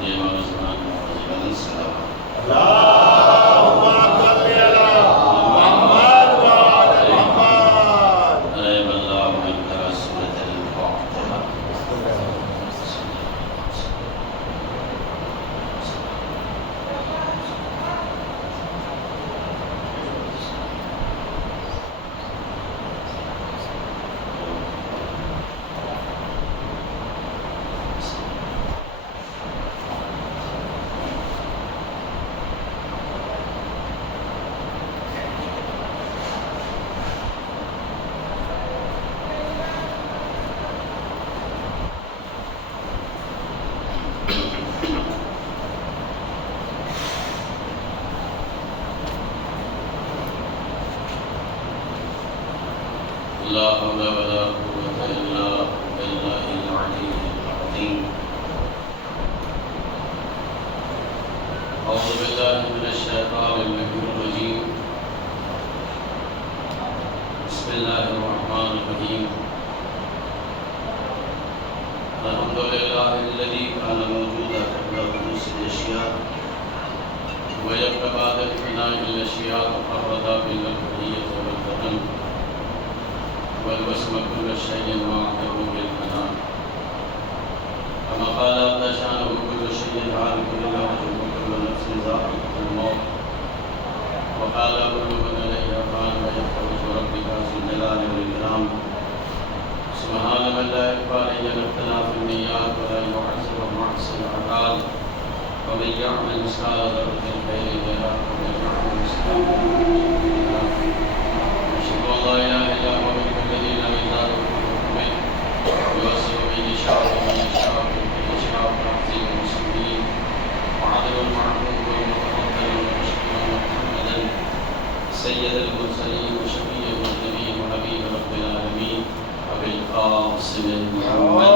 دیما وزمان وزمان السلام اللهم صل على محمد وعلى محمد. رحم اللہ من قرأ سورة الفاتحة. لا حول ولا قوة إلا بالله العلي العظيم. أعوذ بالله من الشيطان الرجيم. بسم الله الرحمن الرحيم. الحمد لله الذي كان موجودا قبل حدوث الأشياء ويبقى بعد فناء الأشياء وقرض بالبرية والبدن والوسم كل شيء وحده بالفناء. كما قال عز شانه كل شيء هالك إلا وجهه وكل نفس ذائقة الموت. وقال كل من عليها فان ويبقى وجه ربك ذو الجلال والإكرام. سبحان من لا يخفى عليه اختلاف النيات ولا يعذب معصية الأعمال. ومن يعمل مثقال ذرة خيرا يره ومن يعمل مثقال ذرة شر يره. أشهد أن لا إله إلا هو الذين إذا ربهم يوسع من يشاء ومن يشاء ومن يشاء تعزيز المسلمين وعدل المعروف والمتفضل والمشكور محمدا سيد المرسلين وشفيع المذنبين وحبيب رب العالمين وبالقاسم محمد.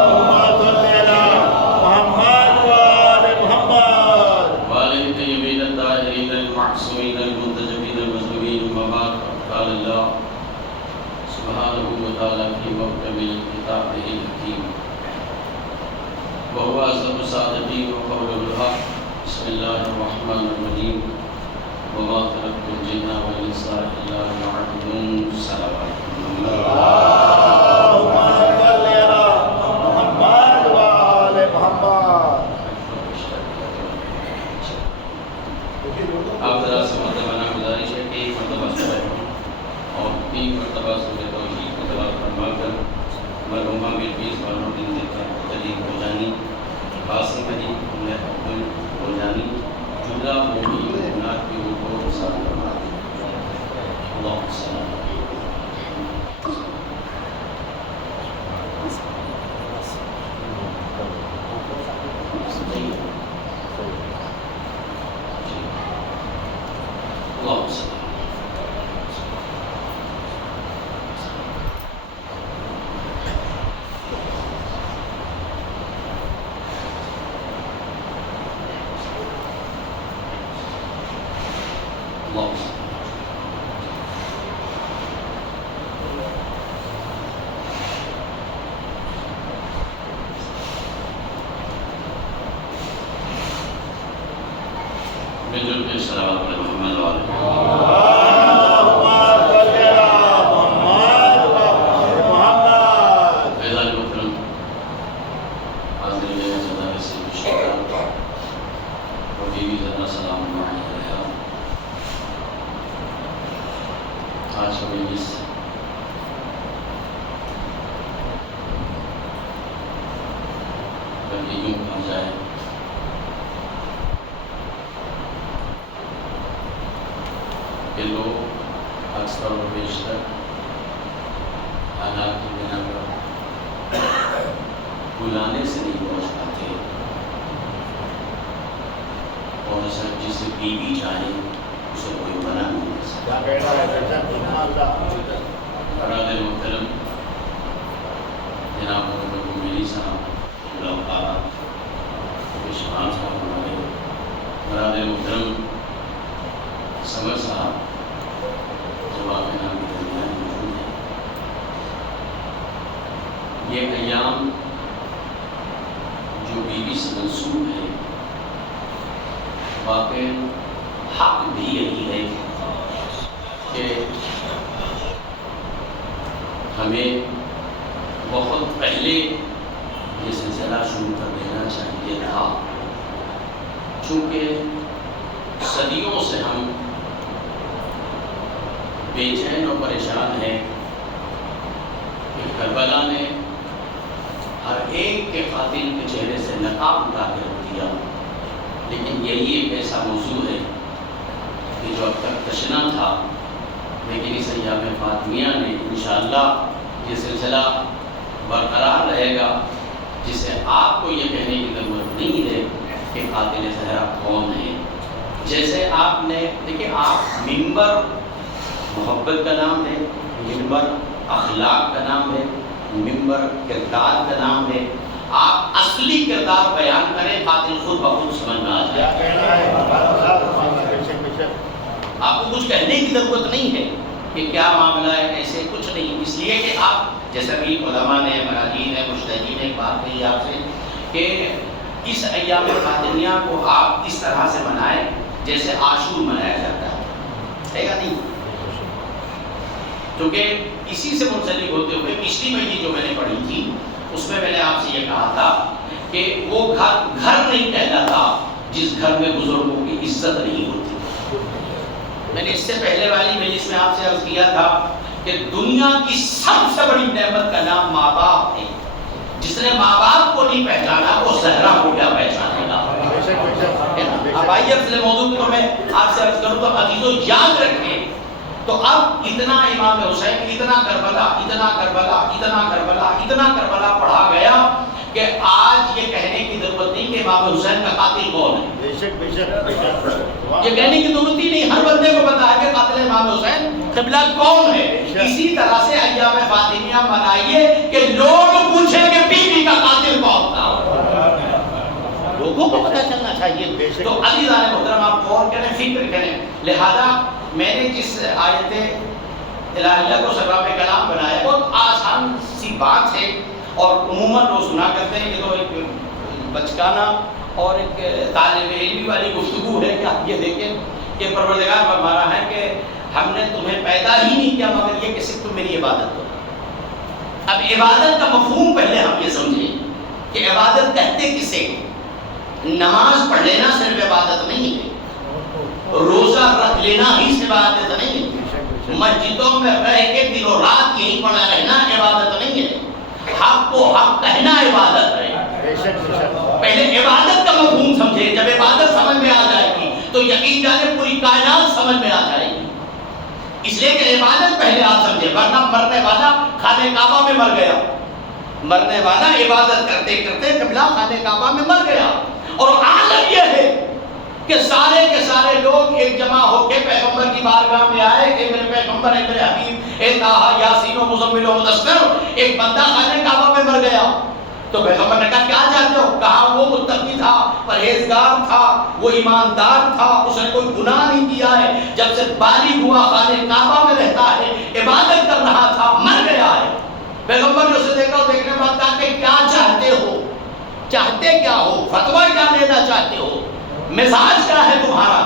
اللهم صل على محمد وعلى محمد. وآله الطيبين الطاهرين المعصومين المنتجبين المظلومين. أما بعد قال الله سبحانه وتعالى في محكم كتابه الحكيم وهو أصدق الصادقين وقوله الحق. بسم الله الرحمن الرحيم. وما خلقت الجن والإنس إلا ليعبدون. صلوات اللهم صل على محمد وعلى محمد. آپ ذرا سے مرتبہ گزارش ہے کہ ایک مرتبہ سورہ اور 3 مرتبہ سورہ توحید کو تلاوت فرما کر مرحومہ بلقیس بانو بنت علی گوجانی، قاسم علی عبد گوجانی، جملہ مومنین مومنات کی روح کو رسالت فرما دیں. اللہم صل علی اللہم صل اللہم صل. مل جل کے صلوات علی محمد وعلی محمد. اللهم صل على محمد وعلى محمد. فیضان محترم حاضر میں زدہ سے مشکل اور بیوی زدہ سلام علیہ. آج ہمیں اس بلکہ یوں کہا جائے کہ لوگ اکثر و بیشتر حالات کی بنا پر بلانے سے نہیں پہنچ پاتے اور جسے بیوی چاہے اسے کوئی منع نہیں کر سکتا. برادر محترم جناب محمد میری صاحب اللہ شمان صاحب ہمارے برادر محترم سمر صاحب جو آپ کے نام کی درمیان موجود ہیں. یہ ایام جو بیوی سے منسوب ہے واقع حق بھی یہی ہے کہ ہمیں بہت پہلے یہ سلسلہ شروع کر دینا چاہیے تھا، چونکہ صدیوں سے ہم بے چین اور پریشان ہیں کہ کربلا نے ہر ایک کے قاتل کے چہرے سے نقاب اٹھا کے رکھ دیا، لیکن یہی ایک ایسا موضوع ہے کہ جو اب تک تشنا تھا، لیکن اس ایام فاطمیہ نے انشاءاللہ یہ سلسلہ برقرار رہے گا، جسے آپ کو یہ کہنے کی ضرورت نہیں ہے کہ قاتل زہرا کون ہے۔ جیسے آپ نے دیکھیں، آپ منبر محبت کا نام ہے، منبر اخلاق کا نام ہے، منبر کردار کا نام ہے، آپ اصلی کردار بیان کریں، قاتل خود بخود سمجھ میں آ جائے۔ آپ کو کچھ کہنے کی ضرورت نہیں ہے کہ کیا معاملہ ہے، ایسے کچھ نہیں، اس لیے کہ آپ جیسا بھی علماء نے، مراجعین نے، مجتہدین نے بات کہی آپ سے کہ اس ایام فاطمیہ کو آپ اس طرح سے منائیں جیسے عاشور منایا جاتا ہے گا نہیں؟ کیونکہ اسی سے منسلک ہوتے ہوئے پچھلی مہینے جو میں نے پڑھی تھی اس میں میں نے آپ سے یہ کہا تھا کہ وہ گھر نہیں کہلاتا جس گھر میں بزرگوں کی عزت نہیں ہوتی۔ میں نے اس سے پہلے والی مجلس میں آپ سے عرض کیا تھا کہ دنیا کی سب سے بڑی نعمت کا نام ماں باپ ہے، جس نے ماں باپ کو نہیں پہچانا وہ زہرا کو کیا پہچانے گا۔ اب آئیے اصل موضوع کو میں آپ سے عرض کروں تو عزیزو یاد رکھیں، تو اب اتنا امام حسین، اتنا کربلا، اتنا کربلا، اتنا کربلا، اتنا کربلا پڑھا گیا کہ آج یہ کہنے کی ضرورت نہیں کہ امام حسین کا قاتل کون ہے۔ یہ کہنے کی ضرورت ہی نہیں، ہر بندے کو پتا ہے کہ قاتل امام حسین قبلہ کون ہے۔ اسی طرح سے ایام فاطمیہ منائیے کہ لوگ پوچھیں کہ بیوی کا قاتل کون تھا، لوگوں کو پتہ چلنا چاہیے۔ تو عزیزان محترم، آپ غور کریں، فکر کریں۔ لہذا میں نے جس آیت الہیہ کو سبب کلام بنایا بہت آسان سی بات ہے، اور عموماً لوگ سنا کرتے ہیں کہ تو ایک بچکانہ اور ایک طالب علمی والی گفتگو ہے کہ آپ یہ دیکھیں کہ پروردگار فرما رہا ہے کہ ہم نے تمہیں پیدا ہی نہیں کیا مگر یہ کہ صرف تم میری عبادت کرو۔ اب عبادت کا مفہوم پہلے ہم یہ سمجھیں کہ عبادت کہتے کسے؟ نماز پڑھ لینا صرف عبادت نہیں ہے، روزہ رکھ لینا ہی سے عبادت نہیں ہے، مسجدوں میں رہ کے دن و رات یہیں پڑا رہنا عبادت نہیں ہے، حق کو حق کہنا عبادت ہے۔ پہلے عبادت کا مفہوم سمجھے، جب عبادت سمجھ میں آ جائے گی تو یقین جانے پوری کائنات سمجھ میں آ جائے گی۔ اس لیے کہ عبادت پہلے آپ سمجھے، ورنہ مرنے والا خانہ کعبہ میں مر گیا، مرنے والا عبادت کرتے کرتے قبلہ خانہ کعبہ میں مر گیا، اور عالم یہ ہے کہ سارے کے سارے لوگ ایک جمع ہو کے پیغمبر کی بارگاہ میں آئے کہ میرے پیغمبر، اے میرے حبیب، اے طٰہٰ، یاسین و مزمل و مدثر، ایک بندہ خانہ کعبہ میں مر گیا۔ تو پیغمبر نے کہا کیا چاہتے ہو؟ کہا وہ متقی تھا، پرہیزگار تھا، وہ ایماندار تھا، اس نے کوئی گناہ نہیں کیا ہے، جب سے بالغ ہوا خانہ کعبہ میں رہتا ہے، عبادت کر رہا تھا، مر گیا ہے۔ پیغمبر نے اسے دیکھا اور دیکھنے بعد کہا کہ کیا چاہتے ہو؟ چاہتے کیا ہو؟ فتویٰ کیا لینا چاہتے ہو؟ مزاج کیا ہے تمہارا؟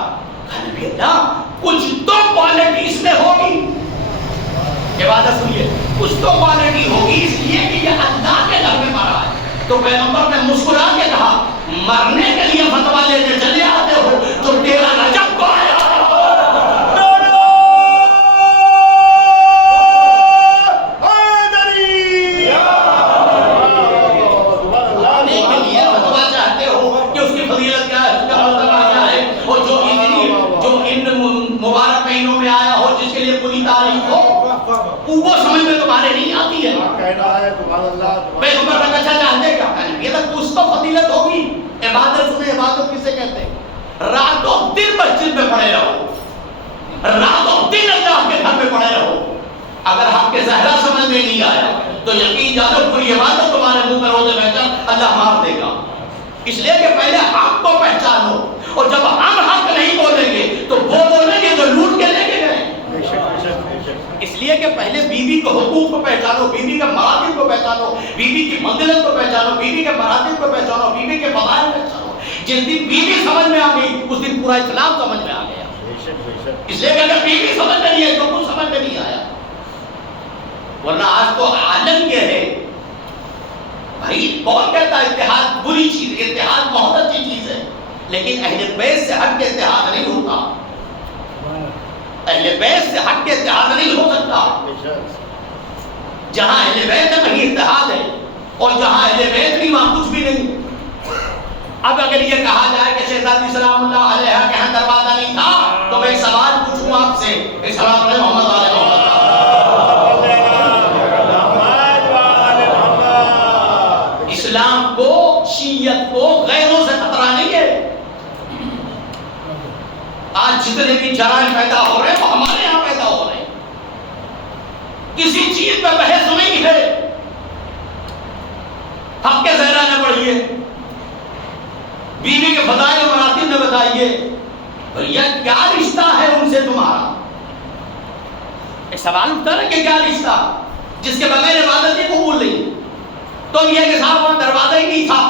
کہا نبی اللہ کچھ تو کوالٹی اس میں ہوگی، عبادت سنیے، کچھ تو کوالٹی ہوگی، اس لیے کہ یہ اللہ کے گھر میں مرا ہے۔ تو پیغمبر نے مسکرا کے کہا مرنے کے لیے فتویٰ لینے چلے آتے ہو تو تیرا رجب کو آیا۔ وہ سمجھ میں تمہارے نہیں آتی ہے، پیغمبر کا اچھا چاہتے کیا؟ یہ تو کچھ تو فضیلت ہوگی۔ عبادت سنیں، عبادت کسے کہتے ہیں؟ رات و دن مسجد میں پڑے رہو، رات و دن اللہ کے گھر میں پڑے رہو، اگر حق کے زہرا سمجھ میں نہیں آیا تو یقین جانو پوری عبادت تمہارے منہ پر روزے پہچان اللہ مار دے گا۔ اس لیے کہ پہلے حق کو پہچانو، اور جب ہم حق نہیں بولیں گے تو وہ بولیں گے جو لوٹ کے لے کے گئے۔ اس لیے کہ کہ پہلے بیوی کے حقوق کو پہچانو، بیوی کے مراتب کو پہچانو، بیوی کی منزلت کو پہچانو، بیوی کے مراتب کو پہچانو، بیوی کے فضائل پہچانو. جس دن بیوی سمجھ میں آ گئی اس دن پورا اسلام سمجھ میں آ گیا. اس لیے کہ اگر بیوی سمجھ میں نہیں ہے تو کچھ سمجھ میں نہیں آیا. ورنہ آج تو عالم یہ ہے بھائی، کون کہتا ہے اتحاد بری چیز ہے؟ اتحاد بہت اچھی چیز ہے، لیکن اہل بیت سے ہٹ کے اتحاد نہیں ہوتا. اہل بیت سے ہٹ کے اتحاد نہیں ہو سکتا. جہاں اہل بیت ہے وہیں اتحاد ہے، اور جہاں اہل بیت نہیں وہاں کچھ بھی نہیں. اب اگر یہ کہا جائے کہ شہزادی سلام اللہ علیہ کے یہاں دروازہ نہیں تھا تو میں ایک سوال پوچھوں آپ سے، السلام علیکم محمد علیہ محمد. اسلام کو، شیعت کو غیروں سے خطرہ نہیں ہے. آج جتنے بھی جرائم پیدا ہو رہے ہیں وہ ہمارے یہاں پیدا ہو رہے ہیں. کسی چیز پہ بحث نہیں ہے. حق کے زہرا نے پڑھیے، بیوی کے فضائل و مراتب نے بتائیے، بھیا کیا رشتہ ہے ان سے تمہارا؟ ایک سوال اٹھتا ہے کہ کیا رشتہ جس کے بغیر عبادت ہی قبول نہیں. تو یہ کہ صاحب وہاں دروازہ ہی نہیں تھا.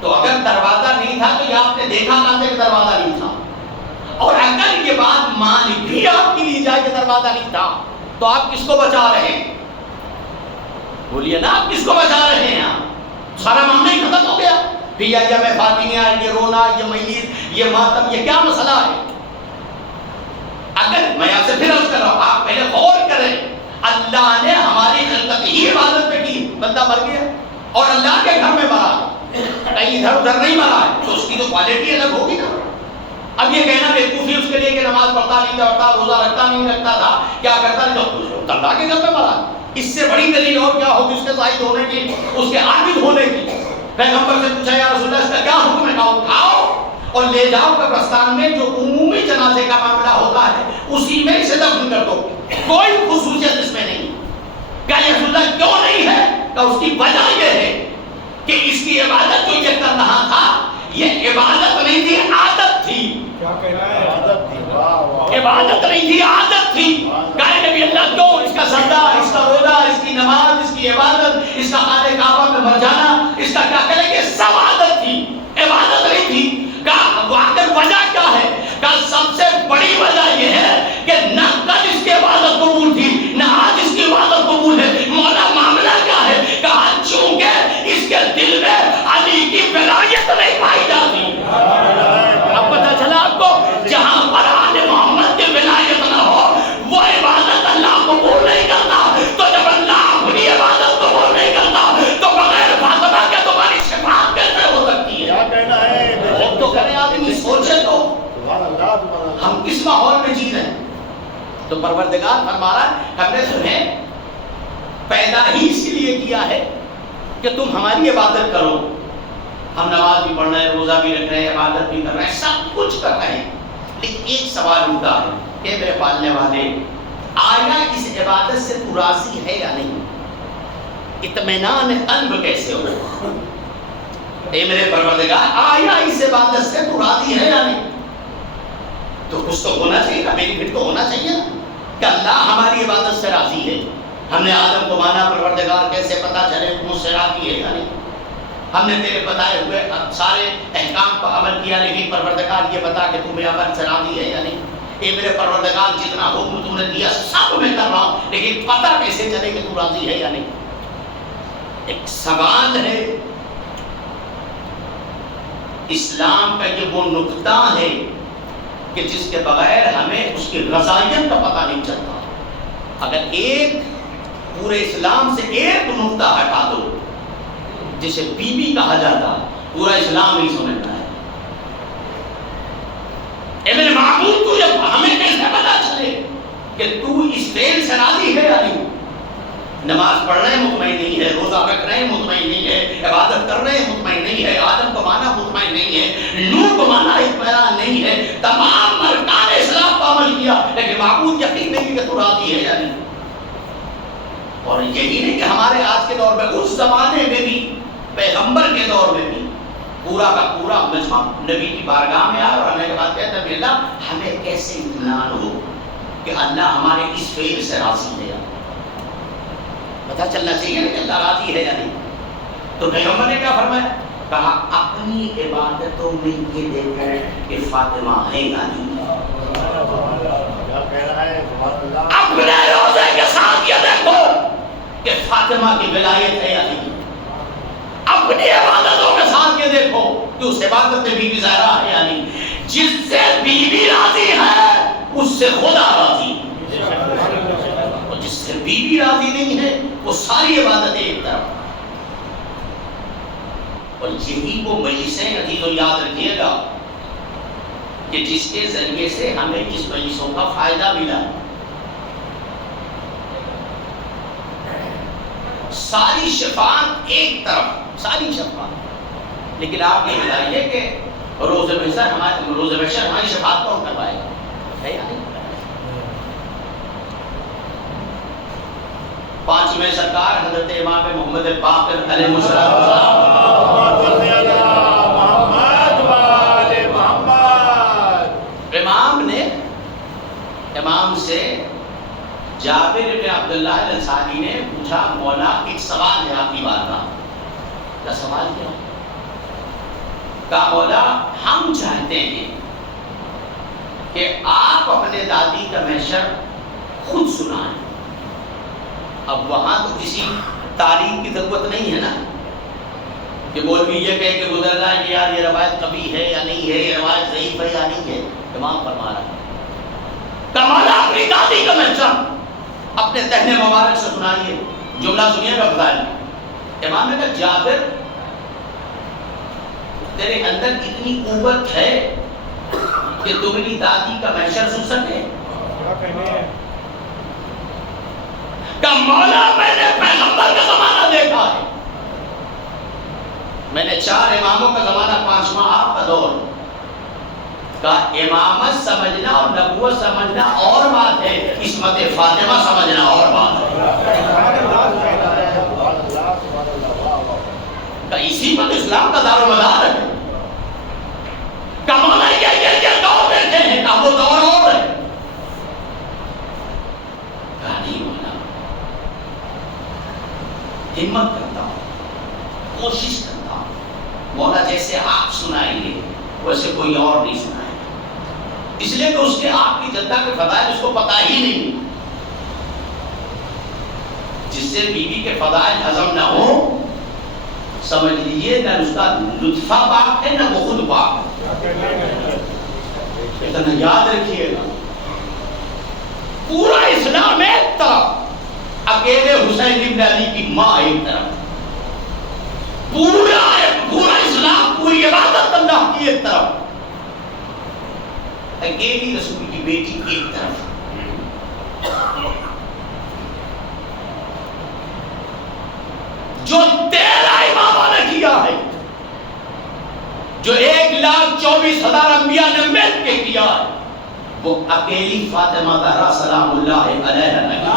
تو اگر دروازہ نہیں تھا تو یہ آپ نے دیکھا کہاں سے کہ دروازہ نہیں تھا؟ اور اگر یہ بات مان بھی آپ کی لی جائے کہ دروازہ نہیں تھا تو آپ کس کو بچا رہے ہیں؟ بولیے نا، آپ کس کو بچا رہے ہیں؟ سارا معاملہ ہی ختم ہو گیا. پھر یہ فاطمیہ، یہ رونا، یہ مجلس، یہ ماتم، یہ کیا مسئلہ ہے؟ اگر میں آپ سے پھر عرض کر رہا ہوں، آپ پہلے غور کریں. اللہ نے ہماری خلقت ہی عبادت پہ کی. بندہ مر گیا اور اللہ کے گھر میں مرا، کہیں ادھر ادھر نہیں مرا ہے تو اس کی تو کوالٹی الگ ہوگی نا. اب یہ کہنا بیوقوفی اس کے لیے کہ نماز پڑھتا نہیں تھا، روزہ رکھتا نہیں رکھتا تھا، کیا کرتا نہیں تو اللہ کے گھر میں مرا. اس سے بڑی دلیل اور کیا ہوگی اس کے شاہد ہونے کی، اس کے عابد ہونے کی. پیغمبر سے پوچھا یا رسول اللہ اس کا کیا حکم ہے؟ کہا اٹھاؤ اور لے جاؤ قبرستان میں، جو عمومی جنازے کا معاملہ ہوتا ہے اسی میں اسے دفن کر دو، کوئی خصوصیت اس میں نہیں. کہا یا رسول اللہ کیوں نہیں ہے؟ کہا اس کی وجہ یہ ہے کہ اس کی عبادت جو یہ کر رہا تھا یہ عبادت نہیں تھی، عادت تھی. کیا کہنا ہے؟ عادت تھی. عبادت نہیں تھی، عادت تھی. کہا نبی اللہ کیوں؟ اس کا سجدہ، اس کا روزہ، اس کی نماز، اس کی عبادت، اس کا خانہ کعبہ میں مر جانا، اس کا کیا کریں گے، سب عادت تھی، عبادت نہیں تھی. کہا آخر وجہ کیا ہے؟ کہا سب سے بڑی وجہ یہ ہے کہ نہ کل اس کی عبادت قبول تھی نہ آج اس کی عبادت قبول ہے. مولا معاملہ کیا ہے؟ کہا چونکہ اس کے دل میں علی کی ولایت نہیں پائی جاتی. اب پتہ چلا آپ کو، جہاں پر آل محمد کی ولایت نہ ہو وہ عبادت اللہ قبول نہیں کرتا. تو جب اللہ اپنی عبادت قبول نہیں کرتا تو بغیر فاطمہ کے تمہاری شفاعت کیسے ہو سکتی ہے؟ کیا کہنا ہے؟ غور تو کریں آدمی، سوچے تو ہم کس ماحول میں جی رہے ہیں. تو پروردگار فرما رہا ہے ہم نے تمہیں پیدا ہی اس لیے کیا ہے کہ تم ہماری عبادت کرو. ہم نماز بھی پڑھ رہے ہیں، روزہ بھی رکھ رہے ہیں، عبادت بھی کر رہے ہیں، سب کچھ کر رہے ہیں. لیکن ایک سوال اٹھتا ہے کہ میرے پالنے والے، آیا اس عبادت سے تو راضی ہے یا نہیں؟ اطمینان قلب کیسے ہو؟ اے میرے پروردگار، آیا اس عبادت سے تو راضی ہے یا نہیں؟ تو کچھ تو ہونا چاہیے نا، میری پھر تو ہونا چاہیے نا کہ اللہ ہماری عبادت سے راضی ہے. ہم نے آدم کو مانا، پروردگار کیسے پتا چلے مجھ سے راضی ہے یا نہیں؟ ہم نے تیرے بتائے ہوئے سارے احکام پر عمل کیا، لیکن پروردگار یہ بتا کہ تمہیں عمل سے راضی ہے یا نہیں؟ اے میرے پروردگار جتنا حکم تو نے دیا سب میں کر رہا ہوں، لیکن پتہ کیسے چلے کہ تو راضی ہے یا نہیں؟ ایک سوال ہے. اسلام کا یہ وہ نقطہ ہے کہ جس کے بغیر ہمیں اس کی رضائیت کا پتہ نہیں چلتا. اگر ایک پورے اسلام سے ایک نقطہ ہٹا دو جسے بی بی کہا جاتا ہے، پورا اسلام نہیں سمجھتا ہے. اے میرے معبود، تو جب ہمیں کیسے پتا چلے کہ تو اس فعل سے راضی ہے یا نہیں؟ نماز پڑھ رہے ہیں مطمئن نہیں ہے، روزہ رکھ رہے ہیں مطمئن نہیں ہے، عبادت کر رہے ہیں مطمئن نہیں ہے، آدم کو مانا مطمئن نہیں ہے، نوح کو مانا اطمینان نہیں ہے، تمام ارکان اسلام پر عمل کیا، لیکن معبود یقین نہیں کہ تو راضی ہے یا نہیں. اور یہی نہیں کہ ہمارے آج کے دور میں، اس زمانے میں بھی، پیغمبر کے دور میں بھی پورا کا پورا مجمع نبی کی بارگاہ میں آیا اور اللہ کے بعد کہتا ہے اللہ ہمیں کیسے اطمینان ہو کہ اللہ ہمارے اس فعل سے راضی ہے یا نہیں. پتہ چلنا چاہیے نا کہ اللہ راضی ہے یا نہیں. تو پیغمبر نے کیا فرمایا؟ کہا اپنی عبادتوں میں یہ دیکھو کہ فاطمہ ہے یا نہیں. اپنے روزے کے ساتھ یہ دیکھو کہ فاطمہ کی ولایت ہے یا نہیں. اپنی عبادتوں کے ساتھ یہ دیکھو کہ اس عبادت میں بی بی زہرا ہے یا نہیں. جس سے بی بی راضی ہے اس سے خدا راضی ہے، اور جس سے بی بی راضی نہیں ہے وہ ساری عبادتیں ایک طرف. اور یہی وہ مجلسیں عزیزو یاد رکھیے گا کہ جس کے ذریعے سے ہمیں اس مجلسوں کا فائدہ ملا. ساری شفاعت ایک طرف، ساری شفاعت. لیکن آپ یہ بتائیے کہ روز محشر ہماری شفاعت کون کروائے گا؟ ہے یا نہیں؟ پانچویں سرکار حضرت امام محمد باقر علیہ السلام امام سے جابر بن عبداللہ الانصاری نے پوچھا مولا ایک سوال ہے آپ کی بات کا سوال کیا؟ کہا مولا ہم چاہتے ہیں کہ آپ اپنے دادی کا محشر خود سنائیں. اب وہاں تو کسی تعریف کی ضرورت نہیں ہے نا کہ مولوی یہ کہے کہ گزر رہا ہے کہ یار یہ روایت کبھی ہے یا نہیں ہے، یہ روایت ضعیف ہے یا نہیں ہے. امام فرما رہا ہے کمالا اپنی دادی کا محشر اپنے دہنے مبارک سے سنائیے. جملہ سنیے گا بتائیں. امام نے کہا جابر تیرے اندر اتنی قوت ہے کہ تمہاری دادی کا محشر سن سکے؟ کہ مولا میں نے پیغمبر کا زمانہ دیکھا ہے، میں نے 4 اماموں کا زمانہ، 5واں آپ کا دور. کا امامت سمجھنا اور نبوت سمجھنا اور بات ہے، عصمت فاطمہ سمجھنا اور بات ہے. اسی پر اسلام کا دار و مدار ہے. کمانا یہ دور دیکھتے ہیں کہ وہ دور اور ہے. نہیں مولا ہمت کرتا ہوں، کوشش کرتا ہوں مولا جیسے آپ سنائیں گے ویسے کوئی اور نہیں سنائے. اس لیے کہ اس کے آپ کی جدہ کے فضائل اس کو پتہ ہی نہیں. جس سے بیوی کے فضائل ہضم نہ ہو سمجھ لیجئے نہ اس کا لطفہ پاک ہے نہ وہ خود پاک ہے. اتنا یاد رکھیے گا. پورا اسلام ایک طرف، اکیلے حسین بن علی کی ماں ایک طرف. پورا اسلام، پوری عبادت اللہ کی ایک طرف، اکیلی رسول کی بیٹی ایک طرف. جو 13 اماموں نے کیا ہے، جو 1,24,000 انبیاء نے مل کے کیا ہے، وہ اکیلی فاطمہ زہرا سلام اللہ علیہا نے کیا.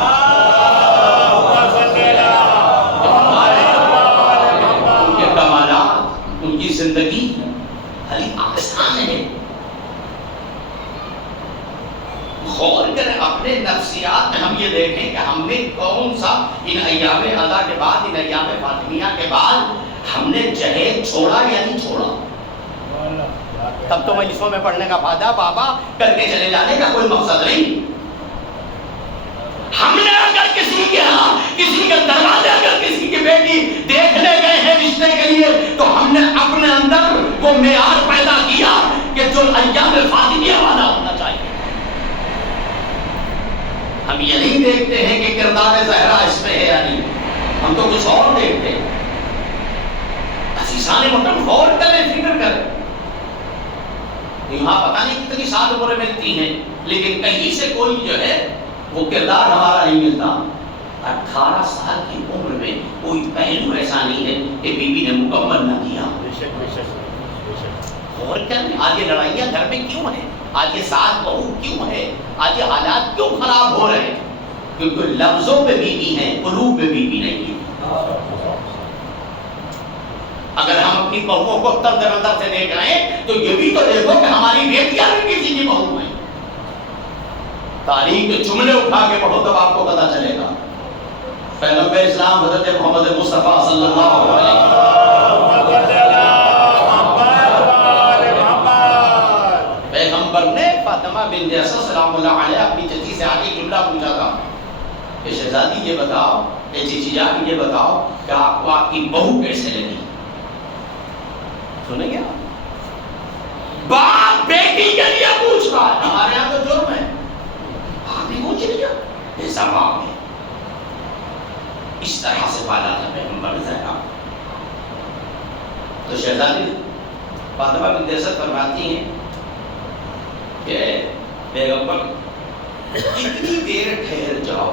ان کے کمالات، ان کی زندگی بھلی آسان ہے. غور کریں اپنے نفسیات میں، ہم یہ دیکھیں کہ ہم نے کون سا ان ایام ادا کے بعد، ان ایام فاطمیہ کے بعد ہم نے جہیز چھوڑا یا نہیں چھوڑا. تب تو مجلسوں میں پڑھنے کا فائدہ، بابا کر کے چلے جانے کا کوئی مقصد نہیں. ہم نے اگر کسی کے ہاں، کسی کے دروازے اگر کسی کی بیٹی دیکھنے گئے ہیں رشتے کے لیے، تو ہم نے اپنے اندر وہ معیار پیدا کیا کہ جو ایام فاطمیہ والا ہونا چاہیے. ہم یہ نہیں دیکھتے ہیں کہ کردار زہرا اس میں ہے یا نہیں، ہم تو کچھ اور دیکھتے ہیں. عزیزان محترم غور کریں، فکر کریں. یہاں پتہ نہیں کتنی سال عمریں ملتی ہیں، لیکن کہیں سے کوئی جو ہے وہ کردار ہمارا نہیں ملتا. 18 سال کی عمر میں کوئی پہلو ایسا نہیں ہے کہ بی بی نے مکمل نہ کیا. غور کریں آج یہ لڑائیاں گھر میں کیوں ہیں، آج یہ ساس بہو کیوں ہے، آج یہ حالات کیوں خراب ہو رہے ہیں؟ کیونکہ لفظوں پہ بی بی ہیں، قلوب پہ بی بی نہیں ہے. اگر ہم اپنی بہوؤں کو تر نظر سے دیکھ رہے ہیں تو یہ بھی تو دیکھو کہ ہماری بیٹیاں بھی کسی کی بہو ہیں. تاریخ کے جملے اٹھا کے پڑھو تب آپ کو پتہ چلے گا. پیغمبر اسلام حضرت محمد مصطفیٰ صلی اللہ علیہ وسلم پیغمبر نے فاطمہ بنت اسد سلام اللہ علیہ اپنی چچی سے آگے جملہ پوچھا تھا کہ شہزادی یہ بتاؤ، اے چچی جان یہ بتاؤ کہ آپ کو آپ کی بہو کیسے لگی؟ سنیں گے باپ بیٹی کے لیے پوچھ رہا ہے. ہمارے یہاں تو جرم ہے، آپ بھی پوچھ لیا. یہ ثواب ہے. اس طرح سے پالا تھا پیغمبر زہرا. تو شہزادی فاطمہ بنت اسد فرماتی ہیں کہ پیغمبر اتنی دیر ٹھہر جاؤ،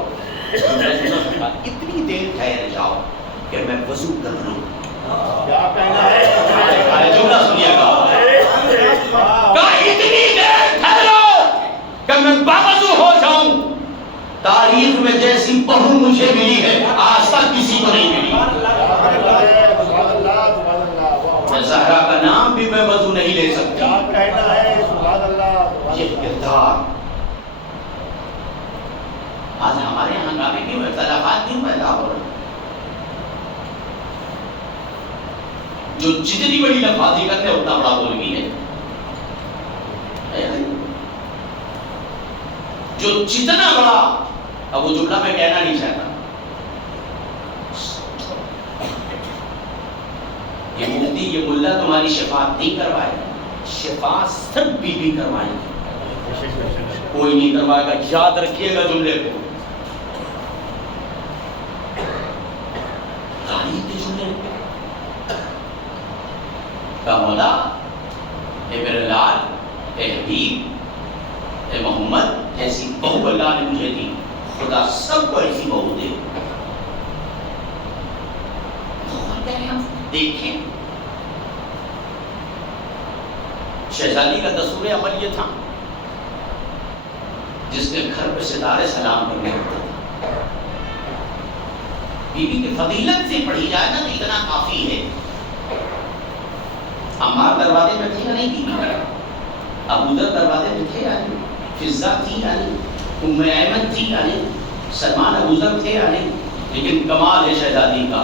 اتنی دیر ٹھہر جاؤ کہ میں وضو کر لوں. کیا کہنا ہے؟ جملہ سنیے گا. اتنی دیر ٹھہرو کہ میں باوضو ہو جاؤں. تاریخ میں جیسی بہو مجھے ملی ہے آج تک کسی کو نہیں ملی. زہرا کا نام بھی میں وضو نہیں لے سکتی. کیا کہنا ہے؟ سبحان اللہ. یہ کردار آج ہمارے یہاں ہنگامے کیوں، اختلافات کیوں پیدا ہو رہے ہیں؟ جو جتنی بڑی لفاظی کرتے ہیں اتنا بڑا بول بھی ہے. جو جتنا بڑا، اب وہ جملہ میں کہنا نہیں چاہتا. یہ مفتی یہ ملا تمہاری شفاعت نہیں کروائے، شفاعت صرف بی بی کروائے گی، کوئی نہیں کروائے گا. یاد رکھیے گا جملے کو. تاریخ کے جملے کا مولا اے میرے لال، اے حبیب، اے محمد ایسی بہو اللہ نے مجھے دی. خدا سب کو ایسی بہو دے. ہم دیکھیں شہزادی کا دستور عمل یہ تھا جس کے گھر پہ ستارے سلام کرنے ہوتے تھے. بیوی کی فضیلت سے پڑھی جائے نا تو اتنا کافی ہے. عمار دروازے میں تھی یا نہیں تھی؟ ابو ذر دروازے میں تھے یا نہیں؟ فضہ تھی یا نہیں؟ ام ایمن تھی یا نہیں؟ سلمان ابو ذر تھے یا نہیں؟ لیکن کمال ہے شہزادی کا.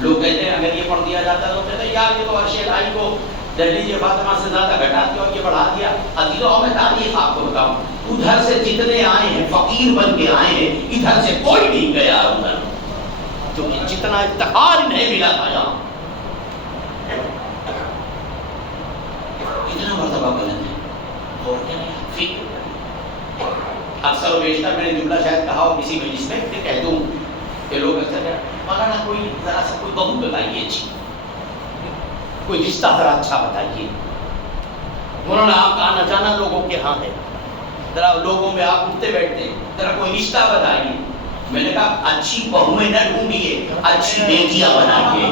لوگ کہتے ہیں اگر یہ پڑھ دیا جاتا تو کہتے ہیں یار یہ تو عرش الہی کو دہلیج فاطمہ سے زیادہ گھٹا دیا اور یہ بڑھا دیا. عزیزوں میں تاریخ آپ کو بتاؤں، ادھر سے جتنے آئے ہیں فقیر بن کے آئے ہیں، ادھر سے کوئی نہیں گیا ادھر، کیونکہ جتنا افتخار نہیں ملا تھا یہاں. اتنا مرتبہ بلند ہے. اور کیا اکثر و بیشتر میں نے جملہ شاید کہا ہو کسی مجلس میں کہ کہہ دوں کہ لوگ اکثر کہتے ہیں مولانا کوئی ذرا سا کوئی بہو بتائیے اچھی، کوئی رشتہ ذرا اچھا بتائیے. مولانا آپ کا آنا جانا لوگوں کے ہاں ہے، ذرا لوگوں میں آپ اٹھتے بیٹھتے ہیں، ذرا کوئی رشتہ بتائیے. میں نے کہا اچھی بہویں نہ ڈھونڈیے، اچھی بیٹیاں بنائیے.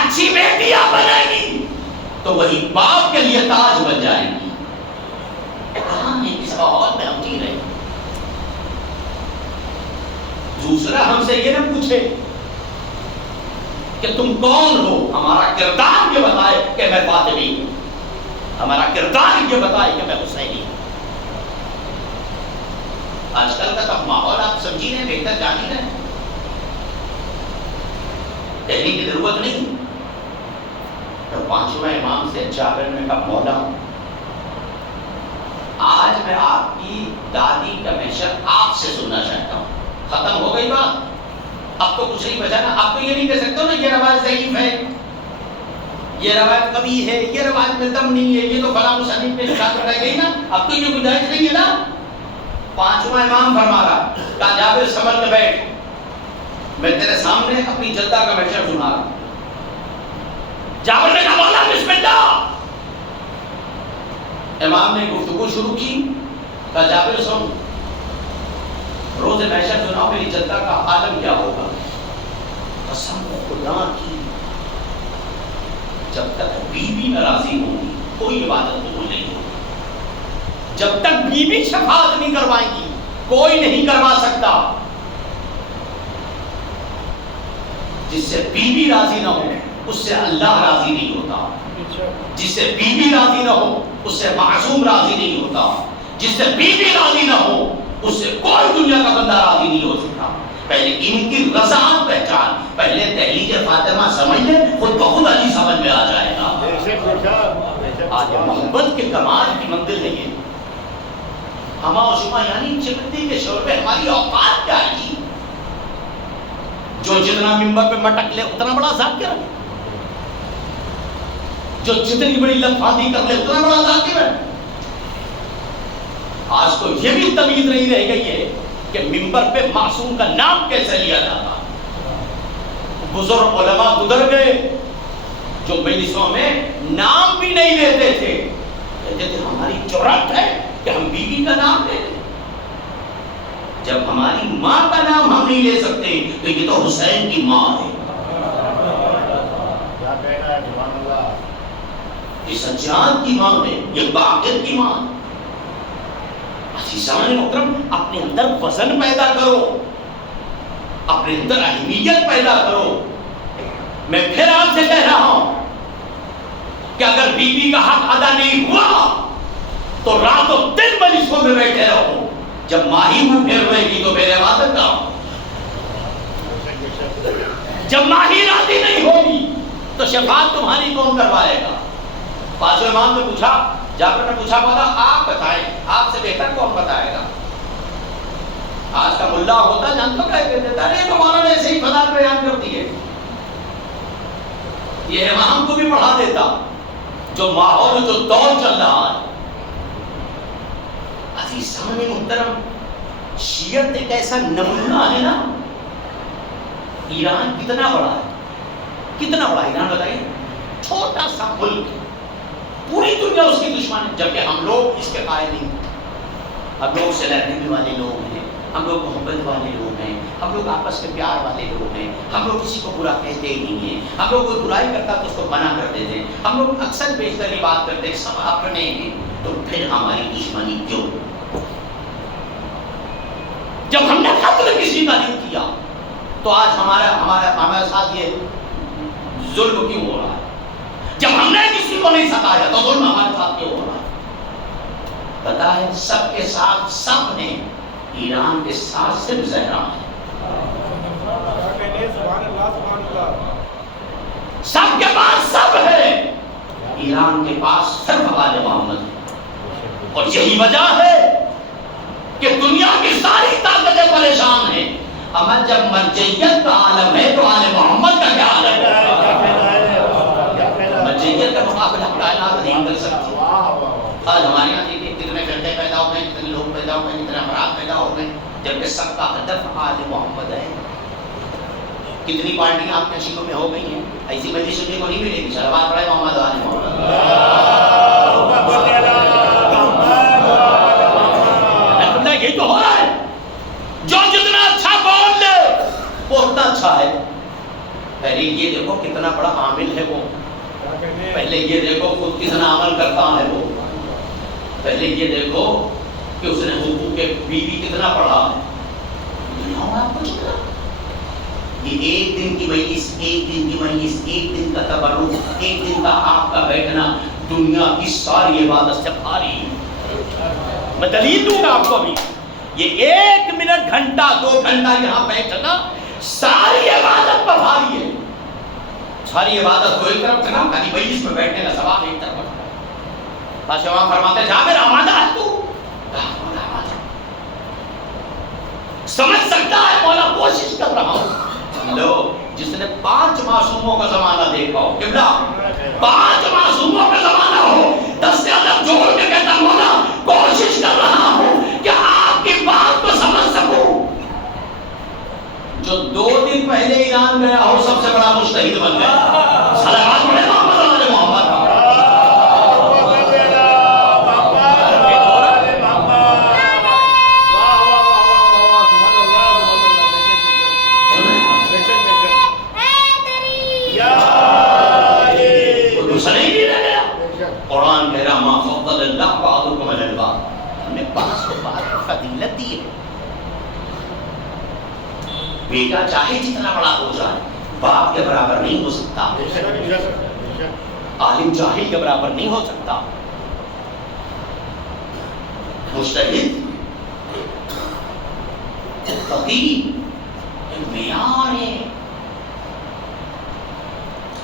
اچھی بیٹیاں بنائیں گی تو وہی باپ کے لیے تاج بن جائیں گی. کہاں ہے اس ماحول میں ہم جی رہے. دوسرا ہم سے یہ نہ پوچھے کہ تم کون ہو، ہمارا کردار یہ بتائے کہ میں فاطمی ہوں، ہمارا کردار یہ بتائے کہ میں حسینی ہوں. آج کل کا تو ماحول آپ سمجھی رہے، بہتر جان ہی رہے، کہنے کی ضرورت نہیں. تو پانچواں امام سے جابر نے کہا مولا آج میں آپ کی دادی کا محشر آپ سے سننا چاہتا ہوں. ختم ہو گئی بات، اب تو کچھ نہیں بچا نا. اب تو یہ نہیں کہہ سکتے نا یہ روایت ضعیف ہے، یہ روایت کبھی ہے، یہ روایت میں دم نہیں ہے، یہ تو فلاں مصنف میں شاد بتائی گئی نا. اب تو یہ گنجائش نہیں ہے نا. پانچواں امام فرما رہا کہا جابر سنبھل کے بیٹھ، میں تیرے سامنے اپنی جدہ کا محشر سنا رہا. جابر نے کہا مولا بسم اللہ. امام نے گفتگو شروع کی، کہا جابر سن، روز محشر سناؤ میری جدہ کا عالم کیا ہوگا. قسم خدا کی جب تک بیوی ناراضی ہوگی کوئی عبادت قبول نہیں ہوگی. جب تک بیوی شفاعت نہیں کروائیں گی کوئی نہیں کروا سکتا. جس سے بیوی راضی نہ ہو اس سے اللہ راضی نہیں ہوتا، جس سے بیوی راضی نہ ہو اس سے معصوم راضی نہیں ہوتا. جس سے بیوی راضی نہ ہو اس سے کوئی دنیا کا بندہ راضی نہیں ہو سکتا. پہلے ان کی رضاعت پہچان, پہلے تحلیل فاطمہ سمجھ لے, خود بخود علی سمجھ میں آ جائے گا. آج محبت کے کمال کی منزل ہے یہ. ہما و شما یعنی چمٹی کے شور پہ ہماری اوقات کیا ہے؟ جو جتنا ممبر پہ مٹک لے اتنا بڑا ذاکر ہے, جو جتنی بڑی لفظی کر لے اتنا بڑا ذاکر ہے. آج تو یہ بھی تمیز نہیں رہ گئی ہے کہ ممبر پہ معصوم کا نام کیسے لیا جاتا. بزرگ علماء گزر گئے جو مجلسوں میں نام بھی نہیں لیتے تھے, کہتے تھے ہماری جرأت ہے کہ ہم بیوی کا نام لے لیں. جب ہماری ماں کا نام ہم نہیں لے سکتے تو یہ تو حسین کی ماں ہے, یہ سجاد کی ماں ہے, یہ باقر کی ماں ہے. عزیزان محترم, اپنے اندر وزن پیدا کرو, اپنے اندر اہمیت پیدا کرو. میں پھر آپ سے کہہ رہا ہوں کہ اگر بیوی کا حق ادا نہیں ہوا تو رات و دن مجلسوں میں بیٹھے رہو. جب ماہی منہ پھیر رہے گی تو میرے عبادت کا, جب ماہی راضی نہیں ہوگی تو شفاعت تمہاری کون کروائے گا؟ پانچویں امام نے پوچھا, جابر نے پوچھا, بولا آپ بتائیں, آپ سے بہتر کون بتائے گا؟ آج کا ملا ہوتا جانتا کہہ دیتا ہے تو مولانا نے ایسے ہی فضائل بیان کر دیے. یہ امام کو بھی پڑھا دیتا. جو ماحول جو دور چل رہا ہے, عزیزان محترم, شیعت ایک ایسا نمونہ ہے نا. ایران کتنا بڑا ہے, کتنا بڑا ایران بتائیے, چھوٹا سا ملک, پوری دنیا اس کی دشمن ہے, جبکہ ہم لوگ اس کے قائل نہیں. ہم لوگ سے لڑنے والے لوگ ہیں, ہم لوگ محبت والے لوگ ہیں, ہم لوگ آپس میں پیار والے لوگ ہیں, ہم لوگ کسی کو برا کہتے ہی نہیں ہیں, ہم لوگ کوئی برائی کرتا تو اس کو منع کر دیتے ہیں, ہم لوگ اکثر بیشتر ہی بات کرتے ہیں سب اپنے ہیں. تو پھر ہماری دشمنی کیوں؟ جب ہم نے قتل کسی کا نہیں کیا تو آج ہمارے ساتھ یہ ظلم کیوں ہو رہا ہے؟ جب ہم نے کسی کو نہیں ستایا تو ظلم ہمارے ساتھ کیوں ہو رہا ہے؟ پتا ہے سب کے ساتھ سب ہیں, ایران کے ساتھ صرف زہرا ہے. سب کے پاس سب ہے, ایران کے پاس صرف آل محمد ہے. اور یہی وجہ ہے کہ دنیا کی ساری طاقتیں پریشان ہیں. اما جب مرجعیت کا عالم ہے تو آل محمد کا کیا عالم ہے؟ مرجعیت کا مقابلہ کائنات نہیں کر سکتی. آج ہمارے یہاں دیکھیں کتنے فرقے پیدا ہو گئے, کتنے لوگ پیدا ہو گئے, کتنے افراد پیدا ہو گئے, جبکہ سب کا ہدف آل محمد ہے. کتنی پارٹیاں آپ کے شیعوں میں ہو گئی ہیں, ایسی مجلس سننے کو نہیں ملے گی. صلوات پڑھے محمد آل محمد. یہ تو ہو رہا ہے, جو جتنا اچھا بول لے وہ اتنا اچھا ہے. پہلے یہ دیکھو کتنا بڑا عامل ہے وہ, پہلے یہ دیکھو خود کتنا عمل کرتا ہے وہ, پہلے یہ دیکھو کہ اس نے حقوق بیوی کتنا پڑھا ہے. یہ ایک دن کی مجلس, ایک دن کی مجلس, ایک دن کا تبرک, ایک دن کا آپ کا بیٹھنا دنیا کی ساری عبادت سے بھاری. میں دلیل دوں گا آپ کو ابھی. یہ 1 منٹ, گھنٹہ, 2 گھنٹہ یہاں بیٹھنا ساری عبادت پر بھاری ہے. ساری عبادت کو ایک طرف کرنا, خالی مجلس میں بیٹھنے کا ثواب ایک طرف کرنا. بادشاہ فرماتے ہیں جابر آمادہ ہے تو؟ سمجھ سکتا ہے مولا, کوشش کر رہا ہوں. لو جس نے 5 معصوموں کا زمانہ دیکھا ہو, قبلہ 5 معصوموں کا زمانہ ہو, 10 سے ادب جوڑ کے کہتا مولا کوشش کر رہا ہوں کہ آپ کی بات کو سمجھ سکوں. جو 2 دن پہلے ایران گیا ہو سب سے بڑا مجتہد بن گیا. صلوات پڑھے محمد علی محمد. قرآن کہہ رہا ما فضل اللہ بعضکم علی بعض, ہم نے بعض کو بعض فضیلت دی ہے. بیٹا چاہے جتنا بڑا ہو جائے باپ کے برابر نہیں ہو سکتا, عالم جاہل کے برابر نہیں ہو سکتا. مجتہد فقیہ معیار ہے.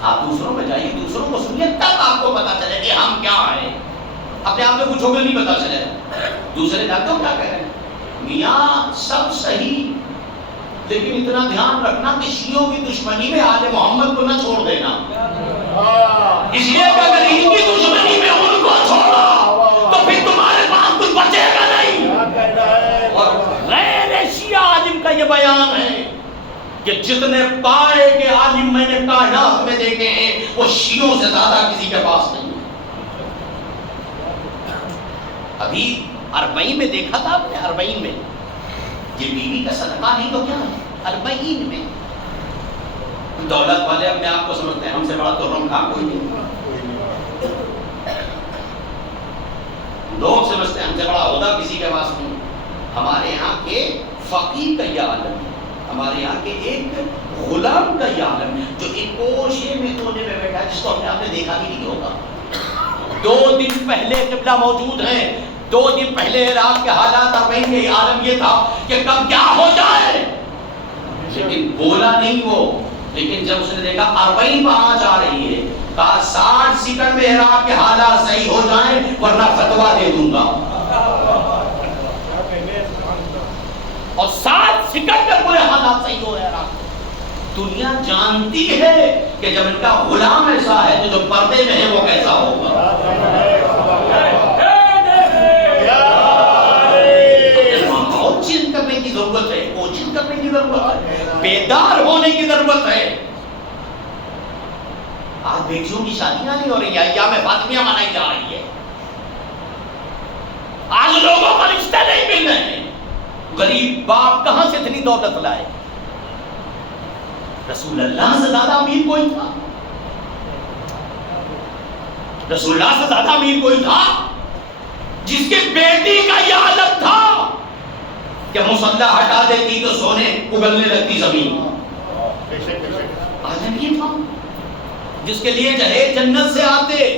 آپ دوسروں میں جائیے, دوسروں کو سنیے, تب آپ کو پتا چلے کہ ہم کیا ہیں. اپنے آپ میں پوچھو گے نہیں پتا چلے. دوسرے جانتے ہو کیا کہہ رہے ہیں, میاں سب صحیح, لیکن اتنا دھیان رکھنا کہ شیعوں کی دشمنی میں آل محمد کو نہ چھوڑ دینا. اس لیے کہ اگر ان کی دشمنی میں ان کو چھوڑا تو پھر تمہارے پاس کچھ بچے گا نہیں. اور غیر شیعہ عالم کا یہ بیان ہے کہ جتنے پائے کے عالم میں نے کائنات میں دیکھے ہیں وہ شیعوں سے زیادہ کسی کے پاس نہیں. ابھی اربعین میں دیکھا تھا آپ نے, اربعین میں یہ بیوی کا صدقہ نہیں تو کیا ہے, اربعین میں. دولت والے اپنے آپ کو سمجھتے ہیں ہم سے بڑا تو ہم کہاں کوئی نہیں. لوگ سمجھتے ہیں ہم سے بڑا عہدہ کسی کے پاس نہیں. ہمارے یہاں کے فقیر کا یہ عالم ہے, ہمارے یہاں کے ایک غلام کا یہ عالم ہے جو ایک کوشے میں کونے میں بیٹھا ہے, جس کو اپنے آپ نے دیکھا بھی نہیں ہوگا. 2 دن پہلے قبلہ موجود ہیں, 2 دن پہلے عراق کے حالات اربعین کے عالم یہ تھا کہ کب کیا ہو جائے, لیکن بولا نہیں وہ. لیکن جب اس نے دیکھا اربعین وہاں جا رہی ہے, کہا 60 سیکنڈ میں عراق کے حالات صحیح ہو جائیں ورنہ فتوا دے دوں گا. اور 60 سیکنڈ میں پورے حالات صحیح ہو رہے ہیں. دنیا جانتی ہے کہ جب ان کا غلام ایسا ہے تو جو پردے میں ہے وہ کیسا ہوگا. چین کرنے کی ضرورت ہے, کوشش کرنے کی ضرورت ہے, بیدار ہونے کی ضرورت ہے. آج بیٹیوں کی شادیاں نہیں ہو رہی ہیں, ایام فاطمیہ منائی جا رہی ہے. آج لوگوں کو رشتے نہیں مل رہے ہیں. غریب باپ کہاں سے اتنی دولت لائے. رسول اللہ سے زیادہ امیر کوئی تھا, رسول اللہ سے زیادہ امیر کوئی تھا جس کے بیٹی کا یہ حالت تھا کہ مصلی ہٹا دیتی تو سونے اگلنے لگتی زمین. آدم یہ تھا جس کے لیے جہیز جنت سے آتے,